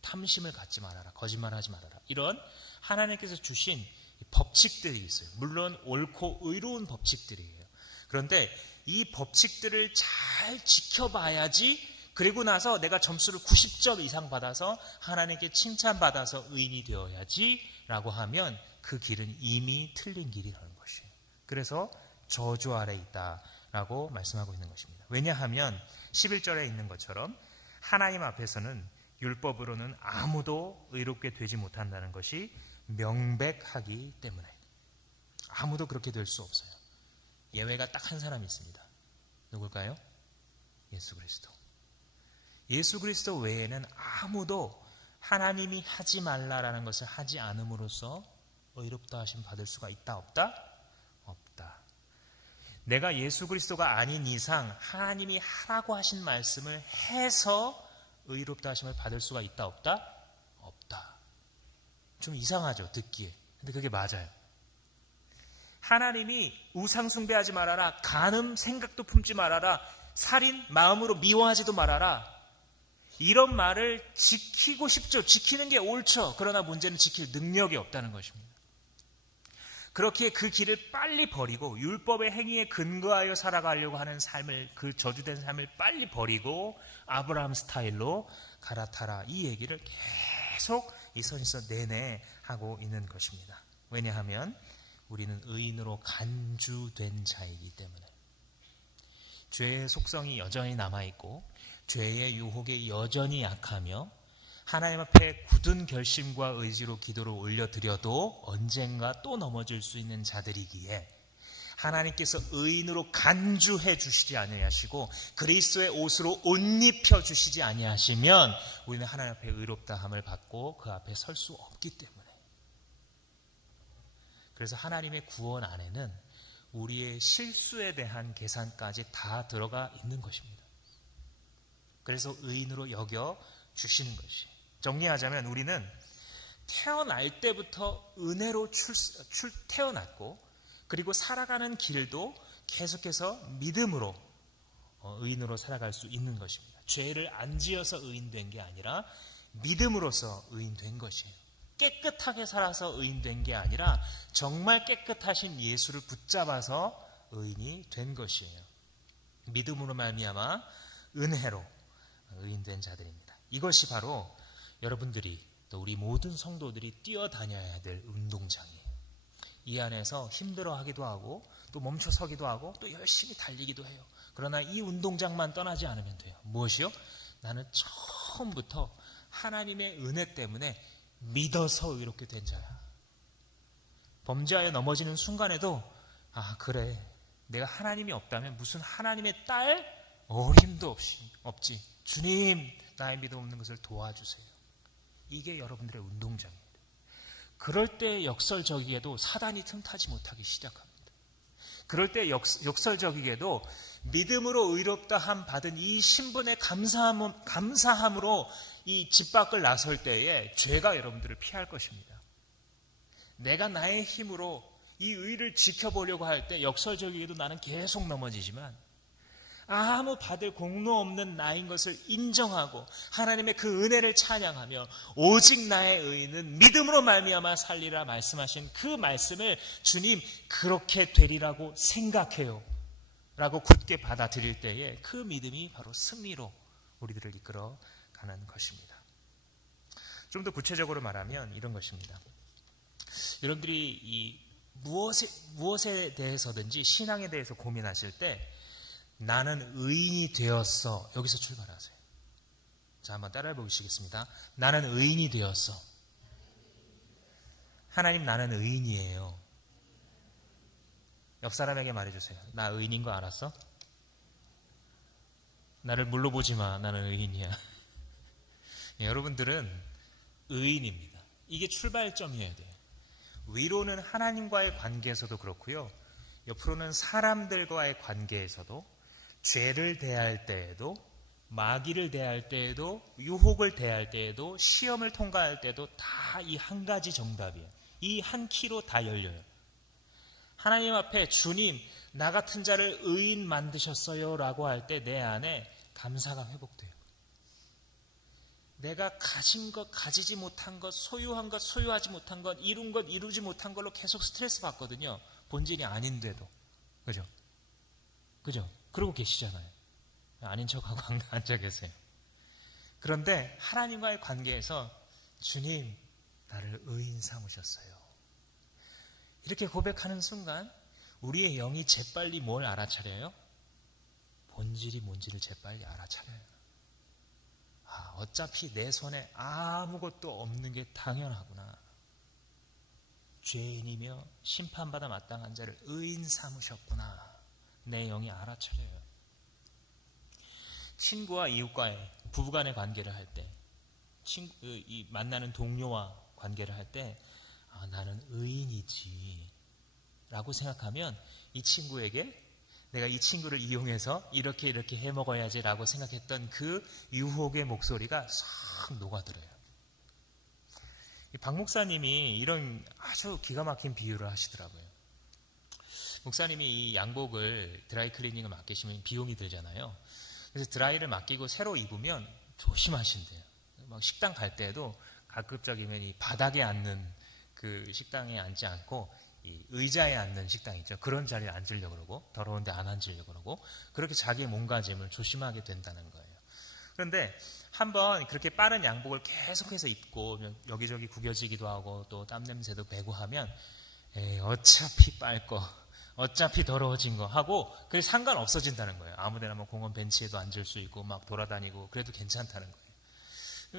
탐심을 갖지 말아라. 거짓말하지 말아라. 이런 하나님께서 주신 법칙들이 있어요. 물론 옳고 의로운 법칙들이에요. 그런데 이 법칙들을 잘 지켜봐야지 그리고 나서 내가 점수를 90점 이상 받아서 하나님께 칭찬받아서 의인이 되어야지 라고 하면 그 길은 이미 틀린 길이라는 것이에요. 그래서 저주 아래 있다라고 말씀하고 있는 것입니다. 왜냐하면 11절에 있는 것처럼 하나님 앞에서는 율법으로는 아무도 의롭게 되지 못한다는 것이 명백하기 때문에 아무도 그렇게 될 수 없어요. 예외가 딱 한 사람이 있습니다. 누굴까요? 예수 그리스도. 예수 그리스도 외에는 아무도 하나님이 하지 말라라는 것을 하지 않음으로써 의롭다 하심 받을 수가 있다 없다? 없다. 내가 예수 그리스도가 아닌 이상 하나님이 하라고 하신 말씀을 해서 의롭다 하심을 받을 수가 있다 없다? 없다. 좀 이상하죠, 듣기에. 근데 그게 맞아요. 하나님이 우상 숭배하지 말아라. 간음 생각도 품지 말아라. 살인 마음으로 미워하지도 말아라. 이런 말을 지키고 싶죠. 지키는 게 옳죠. 그러나 문제는 지킬 능력이 없다는 것입니다. 그렇게 그 길을 빨리 버리고 율법의 행위에 근거하여 살아가려고 하는 삶을, 그 저주된 삶을 빨리 버리고 아브라함 스타일로 갈아타라, 이 얘기를 계속 이 선지서 내내 하고 있는 것입니다. 왜냐하면 우리는 의인으로 간주된 자이기 때문에, 죄의 속성이 여전히 남아있고 죄의 유혹에 여전히 약하며 하나님 앞에 굳은 결심과 의지로 기도를 올려드려도 언젠가 또 넘어질 수 있는 자들이기에 하나님께서 의인으로 간주해 주시지 아니하시고 그리스도의 옷으로 옷 입혀 주시지 아니하시면 우리는 하나님 앞에 의롭다함을 받고 그 앞에 설 수 없기 때문에, 그래서 하나님의 구원 안에는 우리의 실수에 대한 계산까지 다 들어가 있는 것입니다. 그래서 의인으로 여겨 주시는 것이에요. 정리하자면 우리는 태어날 때부터 은혜로 태어났고, 그리고 살아가는 길도 계속해서 믿음으로 의인으로 살아갈 수 있는 것입니다. 죄를 안 지어서 의인된 게 아니라 믿음으로서 의인된 것이에요. 깨끗하게 살아서 의인된 게 아니라 정말 깨끗하신 예수를 붙잡아서 의인이 된 것이에요. 믿음으로 말미암아 은혜로 의인된 자들입니다. 이것이 바로 여러분들이, 또 우리 모든 성도들이 뛰어다녀야 될 운동장이에요. 이 안에서 힘들어하기도 하고 또 멈춰서기도 하고 또 열심히 달리기도 해요. 그러나 이 운동장만 떠나지 않으면 돼요. 무엇이요? 나는 처음부터 하나님의 은혜 때문에 믿어서 의롭게 된 자야. 범죄하여 넘어지는 순간에도 그래, 내가 하나님이 없다면 무슨 하나님의 딸? 어림도 없지. 주님, 나의 믿음 없는 것을 도와주세요. 이게 여러분들의 운동장입니다. 그럴 때 역설적이게도 사단이 틈타지 못하기 시작합니다. 그럴 때 역설적이게도 믿음으로 의롭다함 받은 이 신분의 감사함으로 이 집 밖을 나설 때에 죄가 여러분들을 피할 것입니다. 내가 나의 힘으로 이 의를 지켜보려고 할 때 역설적이게도 나는 계속 넘어지지만, 아무 받을 공로 없는 나인 것을 인정하고 하나님의 그 은혜를 찬양하며 오직 나의 의인은 믿음으로 말미암아 살리라 말씀하신 그 말씀을 주님 그렇게 되리라고 생각해요 라고 굳게 받아들일 때에 그 믿음이 바로 승리로 우리들을 이끌어가는 것입니다. 좀 더 구체적으로 말하면 이런 것입니다. 여러분들이 이 무엇에 대해서든지 신앙에 대해서 고민하실 때 나는 의인이 되었어, 여기서 출발하세요. 자, 한번 따라해 보시겠습니다. 나는 의인이 되었어. 하나님, 나는 의인이에요. 옆 사람에게 말해주세요. 나 의인인 거 알았어? 나를 물러보지 마. 나는 의인이야. 여러분들은 의인입니다. 이게 출발점이어야 돼요. 위로는 하나님과의 관계에서도 그렇고요, 옆으로는 사람들과의 관계에서도, 죄를 대할 때에도, 마귀를 대할 때에도, 유혹을 대할 때에도, 시험을 통과할 때도 다 이 한 가지 정답이에요. 이 한 키로 다 열려요. 하나님 앞에 주님, 나 같은 자를 의인 만드셨어요 라고 할 때 내 안에 감사가 회복돼요. 내가 가진 것, 가지지 못한 것, 소유한 것, 소유하지 못한 것, 이룬 것, 이루지 못한 걸로 계속 스트레스 받거든요. 본질이 아닌데도. 그죠? 그러고 계시잖아요. 아닌 척하고 앉아 계세요. 그런데 하나님과의 관계에서 주님, 나를 의인 삼으셨어요. 이렇게 고백하는 순간 우리의 영이 재빨리 뭘 알아차려요? 본질이 뭔지를 재빨리 알아차려요. 어차피 내 손에 아무것도 없는 게 당연하구나. 죄인이며 심판받아 마땅한 자를 의인 삼으셨구나. 내 영이 알아차려요. 친구와 이웃과의 부부간의 관계를 할 때, 이 만나는 동료와 관계를 할 때, 나는 의인이지 라고 생각하면 이 친구에게 내가 이 친구를 이용해서 이렇게 해먹어야지 라고 생각했던 그 유혹의 목소리가 싹 녹아들어요. 박 목사님이 이런 아주 기가 막힌 비유를 하시더라고요. 목사님이 이 양복을 드라이 클리닝을 맡기시면 비용이 들잖아요. 그래서 드라이를 맡기고 새로 입으면 조심하신대요. 막 식당 갈 때에도 가급적이면 이 바닥에 앉는 그 식당에 앉지 않고 이 의자에 앉는 식당 있죠. 그런 자리에 앉으려고 그러고 더러운데 안 앉으려고 그러고 그렇게 자기의 몸가짐을 조심하게 된다는 거예요. 그런데 한번 그렇게 빠른 양복을 계속해서 입고 여기저기 구겨지기도 하고 또 땀 냄새도 배고 하면 어차피 빨 거, 어차피 더러워진 거 하고 그게 상관없어진다는 거예요. 아무데나 뭐 공원 벤치에도 앉을 수 있고 막 돌아다니고 그래도 괜찮다는 거예요.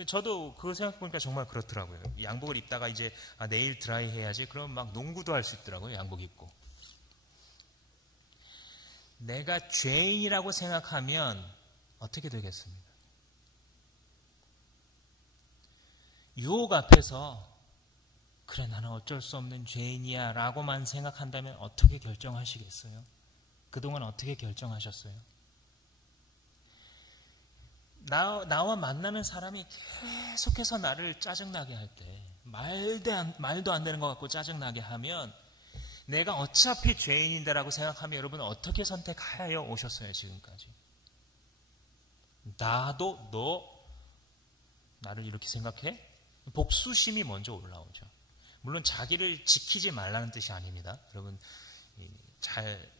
저도 그거 생각해보니까 정말 그렇더라고요. 양복을 입다가 이제 내일 드라이 해야지 그럼 막 농구도 할 수 있더라고요. 양복 입고. 내가 죄인이라고 생각하면 어떻게 되겠습니까? 유혹 앞에서 그래 나는 어쩔 수 없는 죄인이야 라고만 생각한다면 어떻게 결정하시겠어요? 그동안 어떻게 결정하셨어요? 나와 만나는 사람이 계속해서 나를 짜증나게 할 때 말도 안 되는 것 같고 짜증나게 하면 내가 어차피 죄인인데라고 생각하면 여러분 어떻게 선택하여 오셨어요 지금까지? 나도 너 나를 이렇게 생각해? 복수심이 먼저 올라오죠. 물론 자기를 지키지 말라는 뜻이 아닙니다. 여러분 잘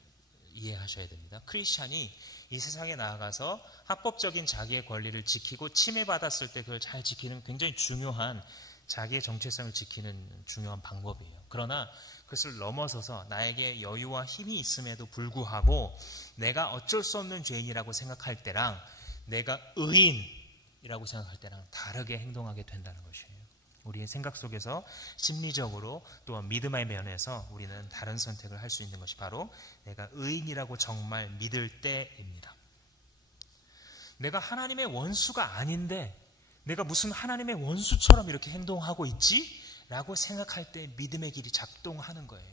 이해하셔야 됩니다. 크리스찬이 이 세상에 나아가서 합법적인 자기의 권리를 지키고 침해받았을 때 그걸 잘 지키는 굉장히 중요한 자기의 정체성을 지키는 중요한 방법이에요. 그러나 그것을 넘어서서 나에게 여유와 힘이 있음에도 불구하고 내가 어쩔 수 없는 죄인이라고 생각할 때랑 내가 의인이라고 생각할 때랑 다르게 행동하게 된다는 것이에요. 우리의 생각 속에서 심리적으로 또한 믿음의 면에서 우리는 다른 선택을 할 수 있는 것이 바로 내가 의인이라고 정말 믿을 때입니다. 내가 하나님의 원수가 아닌데 내가 무슨 하나님의 원수처럼 이렇게 행동하고 있지? 라고 생각할 때 믿음의 길이 작동하는 거예요.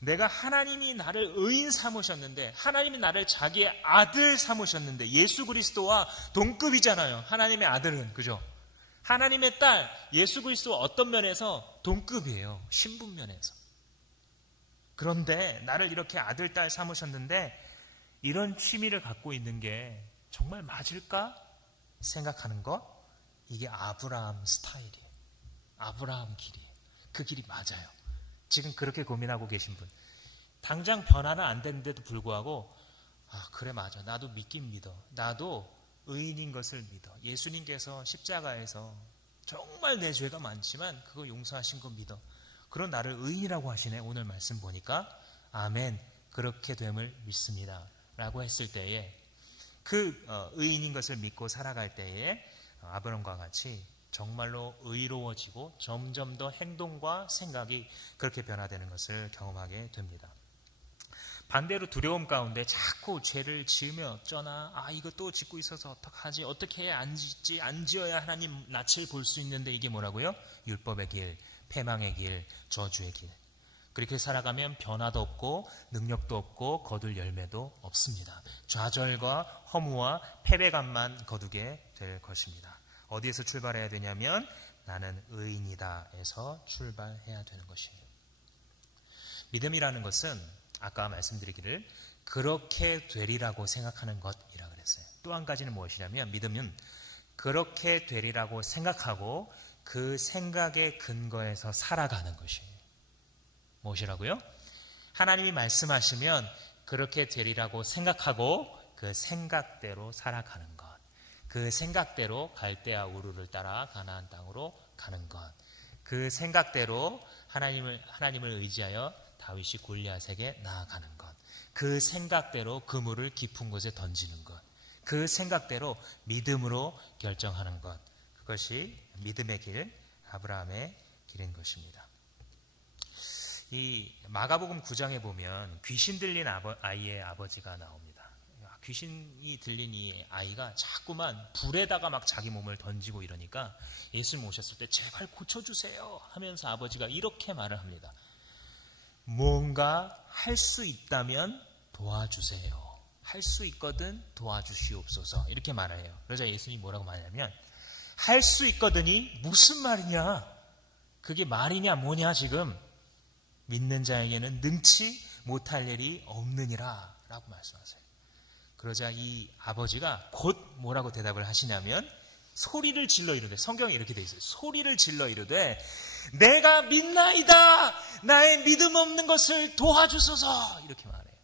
내가 하나님이 나를 의인 삼으셨는데 하나님이 나를 자기의 아들 삼으셨는데 예수 그리스도와 동급이잖아요. 하나님의 아들은. 그죠? 하나님의 딸 예수 그리스도와 어떤 면에서 동급이에요. 신분 면에서. 그런데 나를 이렇게 아들, 딸 삼으셨는데 이런 취미를 갖고 있는 게 정말 맞을까? 생각하는 것 이게 아브라함 스타일이에요. 아브라함 길이에요. 그 길이 맞아요. 지금 그렇게 고민하고 계신 분 당장 변화는 안 되는데도 불구하고 그래 맞아. 나도 믿긴 믿어. 나도 의인인 것을 믿어. 예수님께서 십자가에서 정말 내 죄가 많지만 그거 용서하신 거 믿어. 그런 나를 의인이라고 하시네. 오늘 말씀 보니까 아멘 그렇게 됨을 믿습니다 라고 했을 때에 그 의인인 것을 믿고 살아갈 때에 아브라함과 같이 정말로 의로워지고 점점 더 행동과 생각이 그렇게 변화되는 것을 경험하게 됩니다. 반대로 두려움 가운데 자꾸 죄를 지으며 어쩌나 이거 또 짓고 있어서 어떡하지? 어떻게 해야 안 짓지? 안 지어야 하나님 낯을 볼 수 있는데 이게 뭐라고요? 율법의 길, 패망의 길, 저주의 길. 그렇게 살아가면 변화도 없고 능력도 없고 거둘 열매도 없습니다. 좌절과 허무와 패배감만 거두게 될 것입니다. 어디에서 출발해야 되냐면 나는 의인이다에서 출발해야 되는 것이에요. 믿음이라는 것은 아까 말씀드리기를 그렇게 되리라고 생각하는 것이라 그랬어요. 또 한 가지는 무엇이냐면 믿음은 그렇게 되리라고 생각하고 그 생각의 근거에서 살아가는 것이에요. 무엇이라고요? 하나님이 말씀하시면 그렇게 되리라고 생각하고 그 생각대로 살아가는 것. 그 생각대로 갈대아 우르를 따라 가나안 땅으로 가는 것. 그 생각대로 하나님을 의지하여 다윗이 골리앗에게 나아가는 것. 그 생각대로 그물을 깊은 곳에 던지는 것. 그 생각대로 믿음으로 결정하는 것. 그것이 믿음의 길, 아브라함의 길인 것입니다. 이 마가복음 9장에 보면 귀신 들린 아이의 아버지가 나옵니다. 귀신이 들린 이 아이가 자꾸만 불에다가 막 자기 몸을 던지고 이러니까 예수님 오셨을 때 제발 고쳐주세요 하면서 아버지가 이렇게 말을 합니다. 뭔가 할 수 있다면 도와주세요. 할 수 있거든 도와주시옵소서. 이렇게 말을 해요. 그러자 예수님이 뭐라고 말하냐면 할 수 있거든이 무슨 말이냐? 그게 말이냐 뭐냐 지금? 믿는 자에게는 능치 못할 일이 없느니라 라고 말씀하세요. 그러자 이 아버지가 곧 뭐라고 대답을 하시냐면 소리를 질러 이르되, 성경에 이렇게 돼 있어요. 소리를 질러 이르되 내가 믿나이다. 나의 믿음 없는 것을 도와주소서. 이렇게 말해요.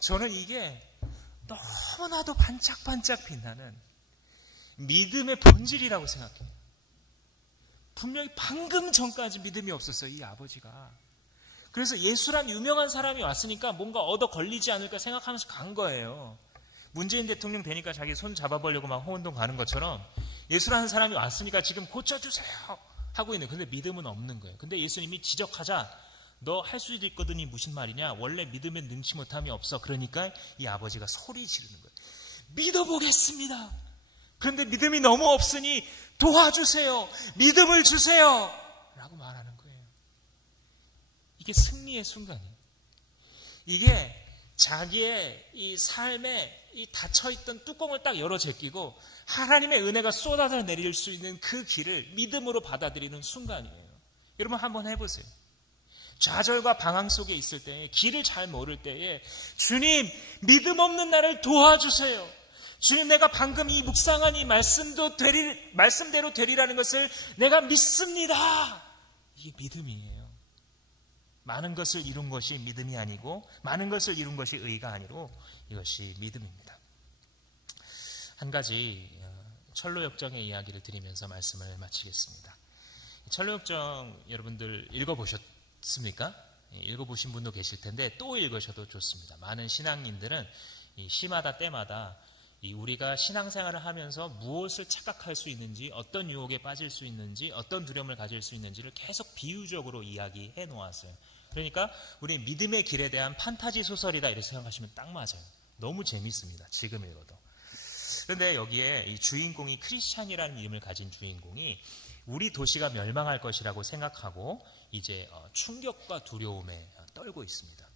저는 이게 너무나도 반짝반짝 빛나는 믿음의 본질이라고 생각해요. 분명히 방금 전까지 믿음이 없었어요, 이 아버지가. 그래서 예수란 유명한 사람이 왔으니까 뭔가 얻어 걸리지 않을까 생각하면서 간 거예요. 문재인 대통령 되니까 자기 손 잡아보려고 막 홍은동 가는 것처럼 예수라는 사람이 왔으니까 지금 고쳐주세요 하고 있는, 근데 믿음은 없는 거예요. 근데 예수님이 지적하자, 너 할 수 있거든이 무슨 말이냐, 원래 믿음에 능치 못함이 없어. 그러니까 이 아버지가 소리 지르는 거예요. 믿어보겠습니다. 그런데 믿음이 너무 없으니 도와주세요. 믿음을 주세요 라고 말하는 거예요. 이게 승리의 순간이에요. 이게 자기의 이 삶에 이 닫혀있던 뚜껑을 딱 열어 제끼고 하나님의 은혜가 쏟아져 내릴 수 있는 그 길을 믿음으로 받아들이는 순간이에요. 여러분 한번 해보세요. 좌절과 방황 속에 있을 때에, 길을 잘 모를 때에 주님, 믿음 없는 나를 도와주세요. 주님, 내가 방금 이 묵상한 이 말씀대로 되리라는 것을 내가 믿습니다. 이게 믿음이에요. 많은 것을 이룬 것이 믿음이 아니고 많은 것을 이룬 것이 의가 아니고 이것이 믿음입니다. 한 가지 철로역정의 이야기를 드리면서 말씀을 마치겠습니다. 철로역정 여러분들 읽어보셨습니까? 읽어보신 분도 계실 텐데 또 읽으셔도 좋습니다. 많은 신앙인들은 이 시마다 때마다 우리가 신앙생활을 하면서 무엇을 착각할 수 있는지, 어떤 유혹에 빠질 수 있는지, 어떤 두려움을 가질 수 있는지를 계속 비유적으로 이야기해 놓았어요. 그러니까 우리 믿음의 길에 대한 판타지 소설이다 이렇게 생각하시면 딱 맞아요. 너무 재밌습니다. 지금 읽어도. 그런데 여기에 이 주인공이 크리스찬이라는 이름을 가진 주인공이 우리 도시가 멸망할 것이라고 생각하고 이제 충격과 두려움에 떨고 있습니다.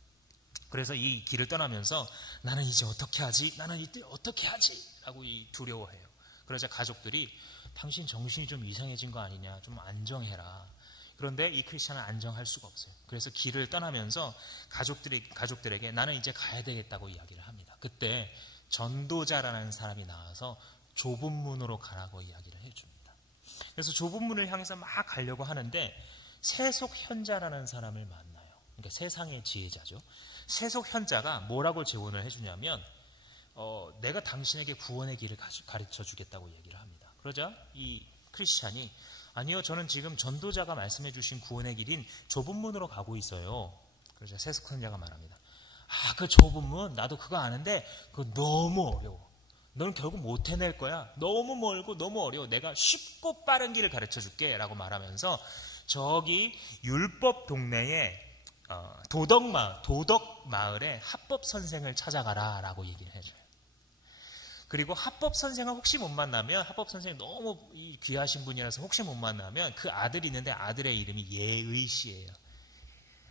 그래서 이 길을 떠나면서 나는 이제 어떻게 하지? 나는 이때 어떻게 하지? 라고 두려워해요. 그러자 가족들이 당신 정신이 좀 이상해진 거 아니냐? 좀 안정해라. 그런데 이 크리스찬은 안정할 수가 없어요. 그래서 길을 떠나면서 가족들에게 나는 이제 가야 되겠다고 이야기를 합니다. 그때 전도자라는 사람이 나와서 좁은 문으로 가라고 이야기를 해줍니다. 그래서 좁은 문을 향해서 막 가려고 하는데 세속현자라는 사람을 만나요. 그러니까 세상의 지혜자죠. 세속현자가 뭐라고 제언을 해주냐면 내가 당신에게 구원의 길을 가르쳐 주겠다고 얘기를 합니다. 그러자 이 크리스찬이 아니요, 저는 지금 전도자가 말씀해 주신 구원의 길인 좁은 문으로 가고 있어요. 그러자 세속현자가 말합니다. 아, 그 좁은 문 나도 그거 아는데 그거 너무 어려워. 너는 결국 못 해낼 거야. 너무 멀고 너무 어려워. 내가 쉽고 빠른 길을 가르쳐 줄게 라고 말하면서 저기 율법 동네에 도덕 마을에 합법 선생을 찾아가라 라고 얘기를 해줘요. 그리고 합법 선생을 혹시 못 만나면, 합법 선생이 너무 귀하신 분이라서 혹시 못 만나면 그 아들이 있는데 아들의 이름이 예의 씨예요.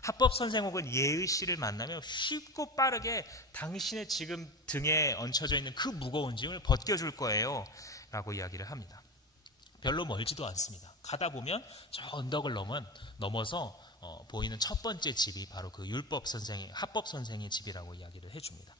합법 선생 혹은 예의 씨를 만나면 쉽고 빠르게 당신의 지금 등에 얹혀져 있는 그 무거운 짐을 벗겨줄 거예요 라고 이야기를 합니다. 별로 멀지도 않습니다. 가다 보면 저 언덕을 넘어서 보이는 첫 번째 집이 바로 그 합법 선생의 집이라고 이야기를 해줍니다.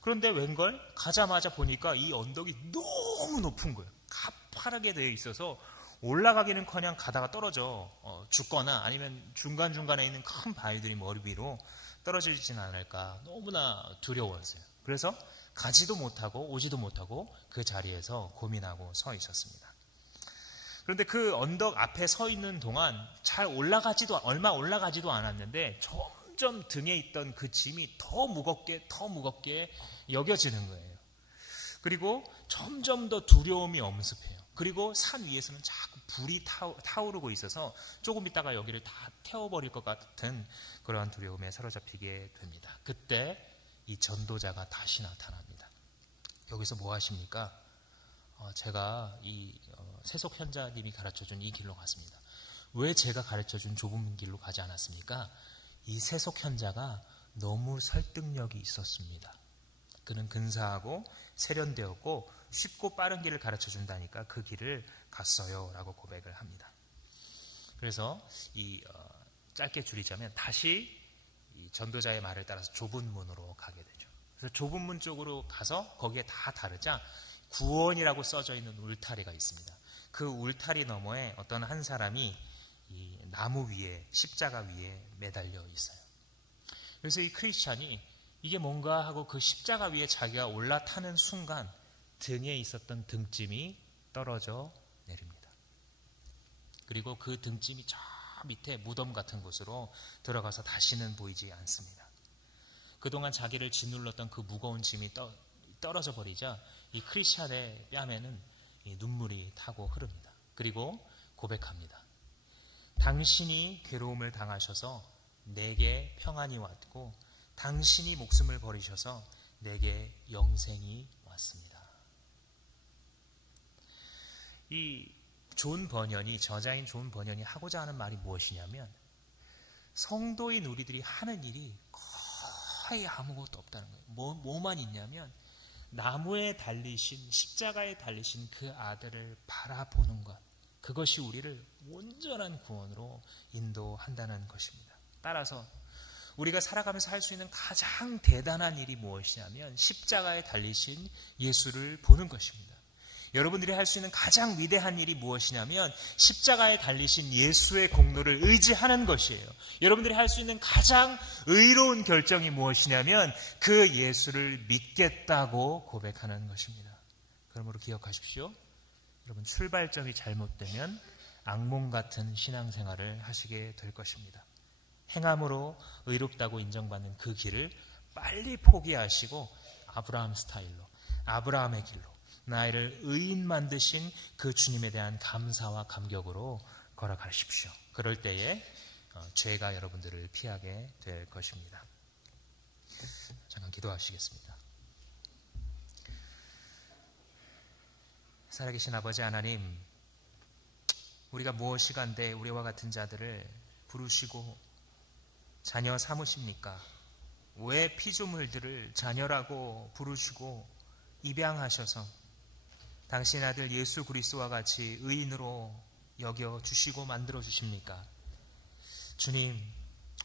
그런데 웬걸 가자마자 보니까 이 언덕이 너무 높은 거예요. 가파르게 되어 있어서 올라가기는커녕 가다가 떨어져 죽거나 아니면 중간중간에 있는 큰 바위들이 머리 위로 떨어지지는 않을까 너무나 두려웠어요. 그래서 가지도 못하고 오지도 못하고 그 자리에서 고민하고 서 있었습니다. 그런데 그 언덕 앞에 서 있는 동안 얼마 올라가지도 않았는데 점점 등에 있던 그 짐이 더 무겁게 여겨지는 거예요. 그리고 점점 더 두려움이 엄습해요. 그리고 산 위에서는 자꾸 불이 타오르고 있어서 조금 있다가 여기를 다 태워버릴 것 같은 그러한 두려움에 사로잡히게 됩니다. 그때 이 전도자가 다시 나타납니다. 여기서 뭐 하십니까? 제가 이 세속현자님이 가르쳐준 이 길로 갔습니다. 왜 제가 가르쳐준 좁은 길로 가지 않았습니까? 이 세속현자가 너무 설득력이 있었습니다. 그는 근사하고 세련되었고 쉽고 빠른 길을 가르쳐준다니까 그 길을 갔어요 라고 고백을 합니다. 그래서 짧게 줄이자면 다시 이 전도자의 말을 따라서 좁은 문으로 가게 되죠. 그래서 좁은 문 쪽으로 가서 거기에 다 다르자 구원이라고 써져 있는 울타리가 있습니다. 그 울타리 너머에 어떤 한 사람이 이 나무 위에, 십자가 위에 매달려 있어요. 그래서 이 크리스찬이 이게 뭔가 하고 그 십자가 위에 자기가 올라타는 순간 등에 있었던 등짐이 떨어져 내립니다. 그리고 그 등짐이 저 밑에 무덤 같은 곳으로 들어가서 다시는 보이지 않습니다. 그동안 자기를 짓눌렀던 그 무거운 짐이 떨어져 버리자 이 크리스찬의 뺨에는 이 눈물이 타고 흐릅니다. 그리고 고백합니다. 당신이 괴로움을 당하셔서 내게 평안이 왔고 당신이 목숨을 버리셔서 내게 영생이 왔습니다. 이 존 버년이, 저자인 존 버년이 하고자 하는 말이 무엇이냐면 성도인 우리들이 하는 일이 거의 아무것도 없다는 거예요. 뭐만 있냐면 나무에 달리신, 십자가에 달리신 그 아들을 바라보는 것, 그것이 우리를 온전한 구원으로 인도한다는 것입니다. 따라서 우리가 살아가면서 할 수 있는 가장 대단한 일이 무엇이냐면 십자가에 달리신 예수를 보는 것입니다. 여러분들이 할 수 있는 가장 위대한 일이 무엇이냐면 십자가에 달리신 예수의 공로를 의지하는 것이에요. 여러분들이 할 수 있는 가장 의로운 결정이 무엇이냐면 그 예수를 믿겠다고 고백하는 것입니다. 그러므로 기억하십시오. 여러분, 출발점이 잘못되면 악몽 같은 신앙생활을 하시게 될 것입니다. 행함으로 의롭다고 인정받는 그 길을 빨리 포기하시고 아브라함 스타일로, 아브라함의 길로 나를 의인 만드신 그 주님에 대한 감사와 감격으로 걸어가십시오. 그럴 때에 죄가 여러분들을 피하게 될 것입니다. 잠깐 기도하시겠습니다. 살아계신 아버지 하나님, 우리가 무엇이간데 우리와 같은 자들을 부르시고 자녀 삼으십니까? 왜 피조물들을 자녀라고 부르시고 입양하셔서 당신 아들 예수 그리스도와 같이 의인으로 여겨주시고 만들어주십니까? 주님,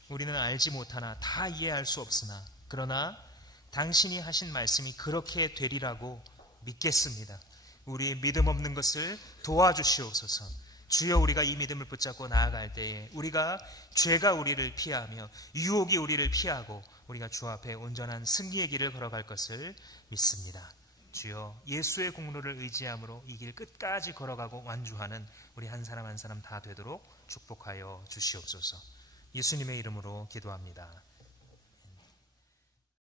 우리는 알지 못하나 다 이해할 수 없으나 그러나 당신이 하신 말씀이 그렇게 되리라고 믿겠습니다. 우리의 믿음 없는 것을 도와주시옵소서. 주여, 우리가 이 믿음을 붙잡고 나아갈 때에 죄가 우리를 피하며 유혹이 우리를 피하고 우리가 주 앞에 온전한 승리의 길을 걸어갈 것을 믿습니다. 주여, 예수의 공로를 의지함으로 이 길 끝까지 걸어가고 완주하는 우리 한 사람 한 사람 다 되도록 축복하여 주시옵소서. 예수님의 이름으로 기도합니다.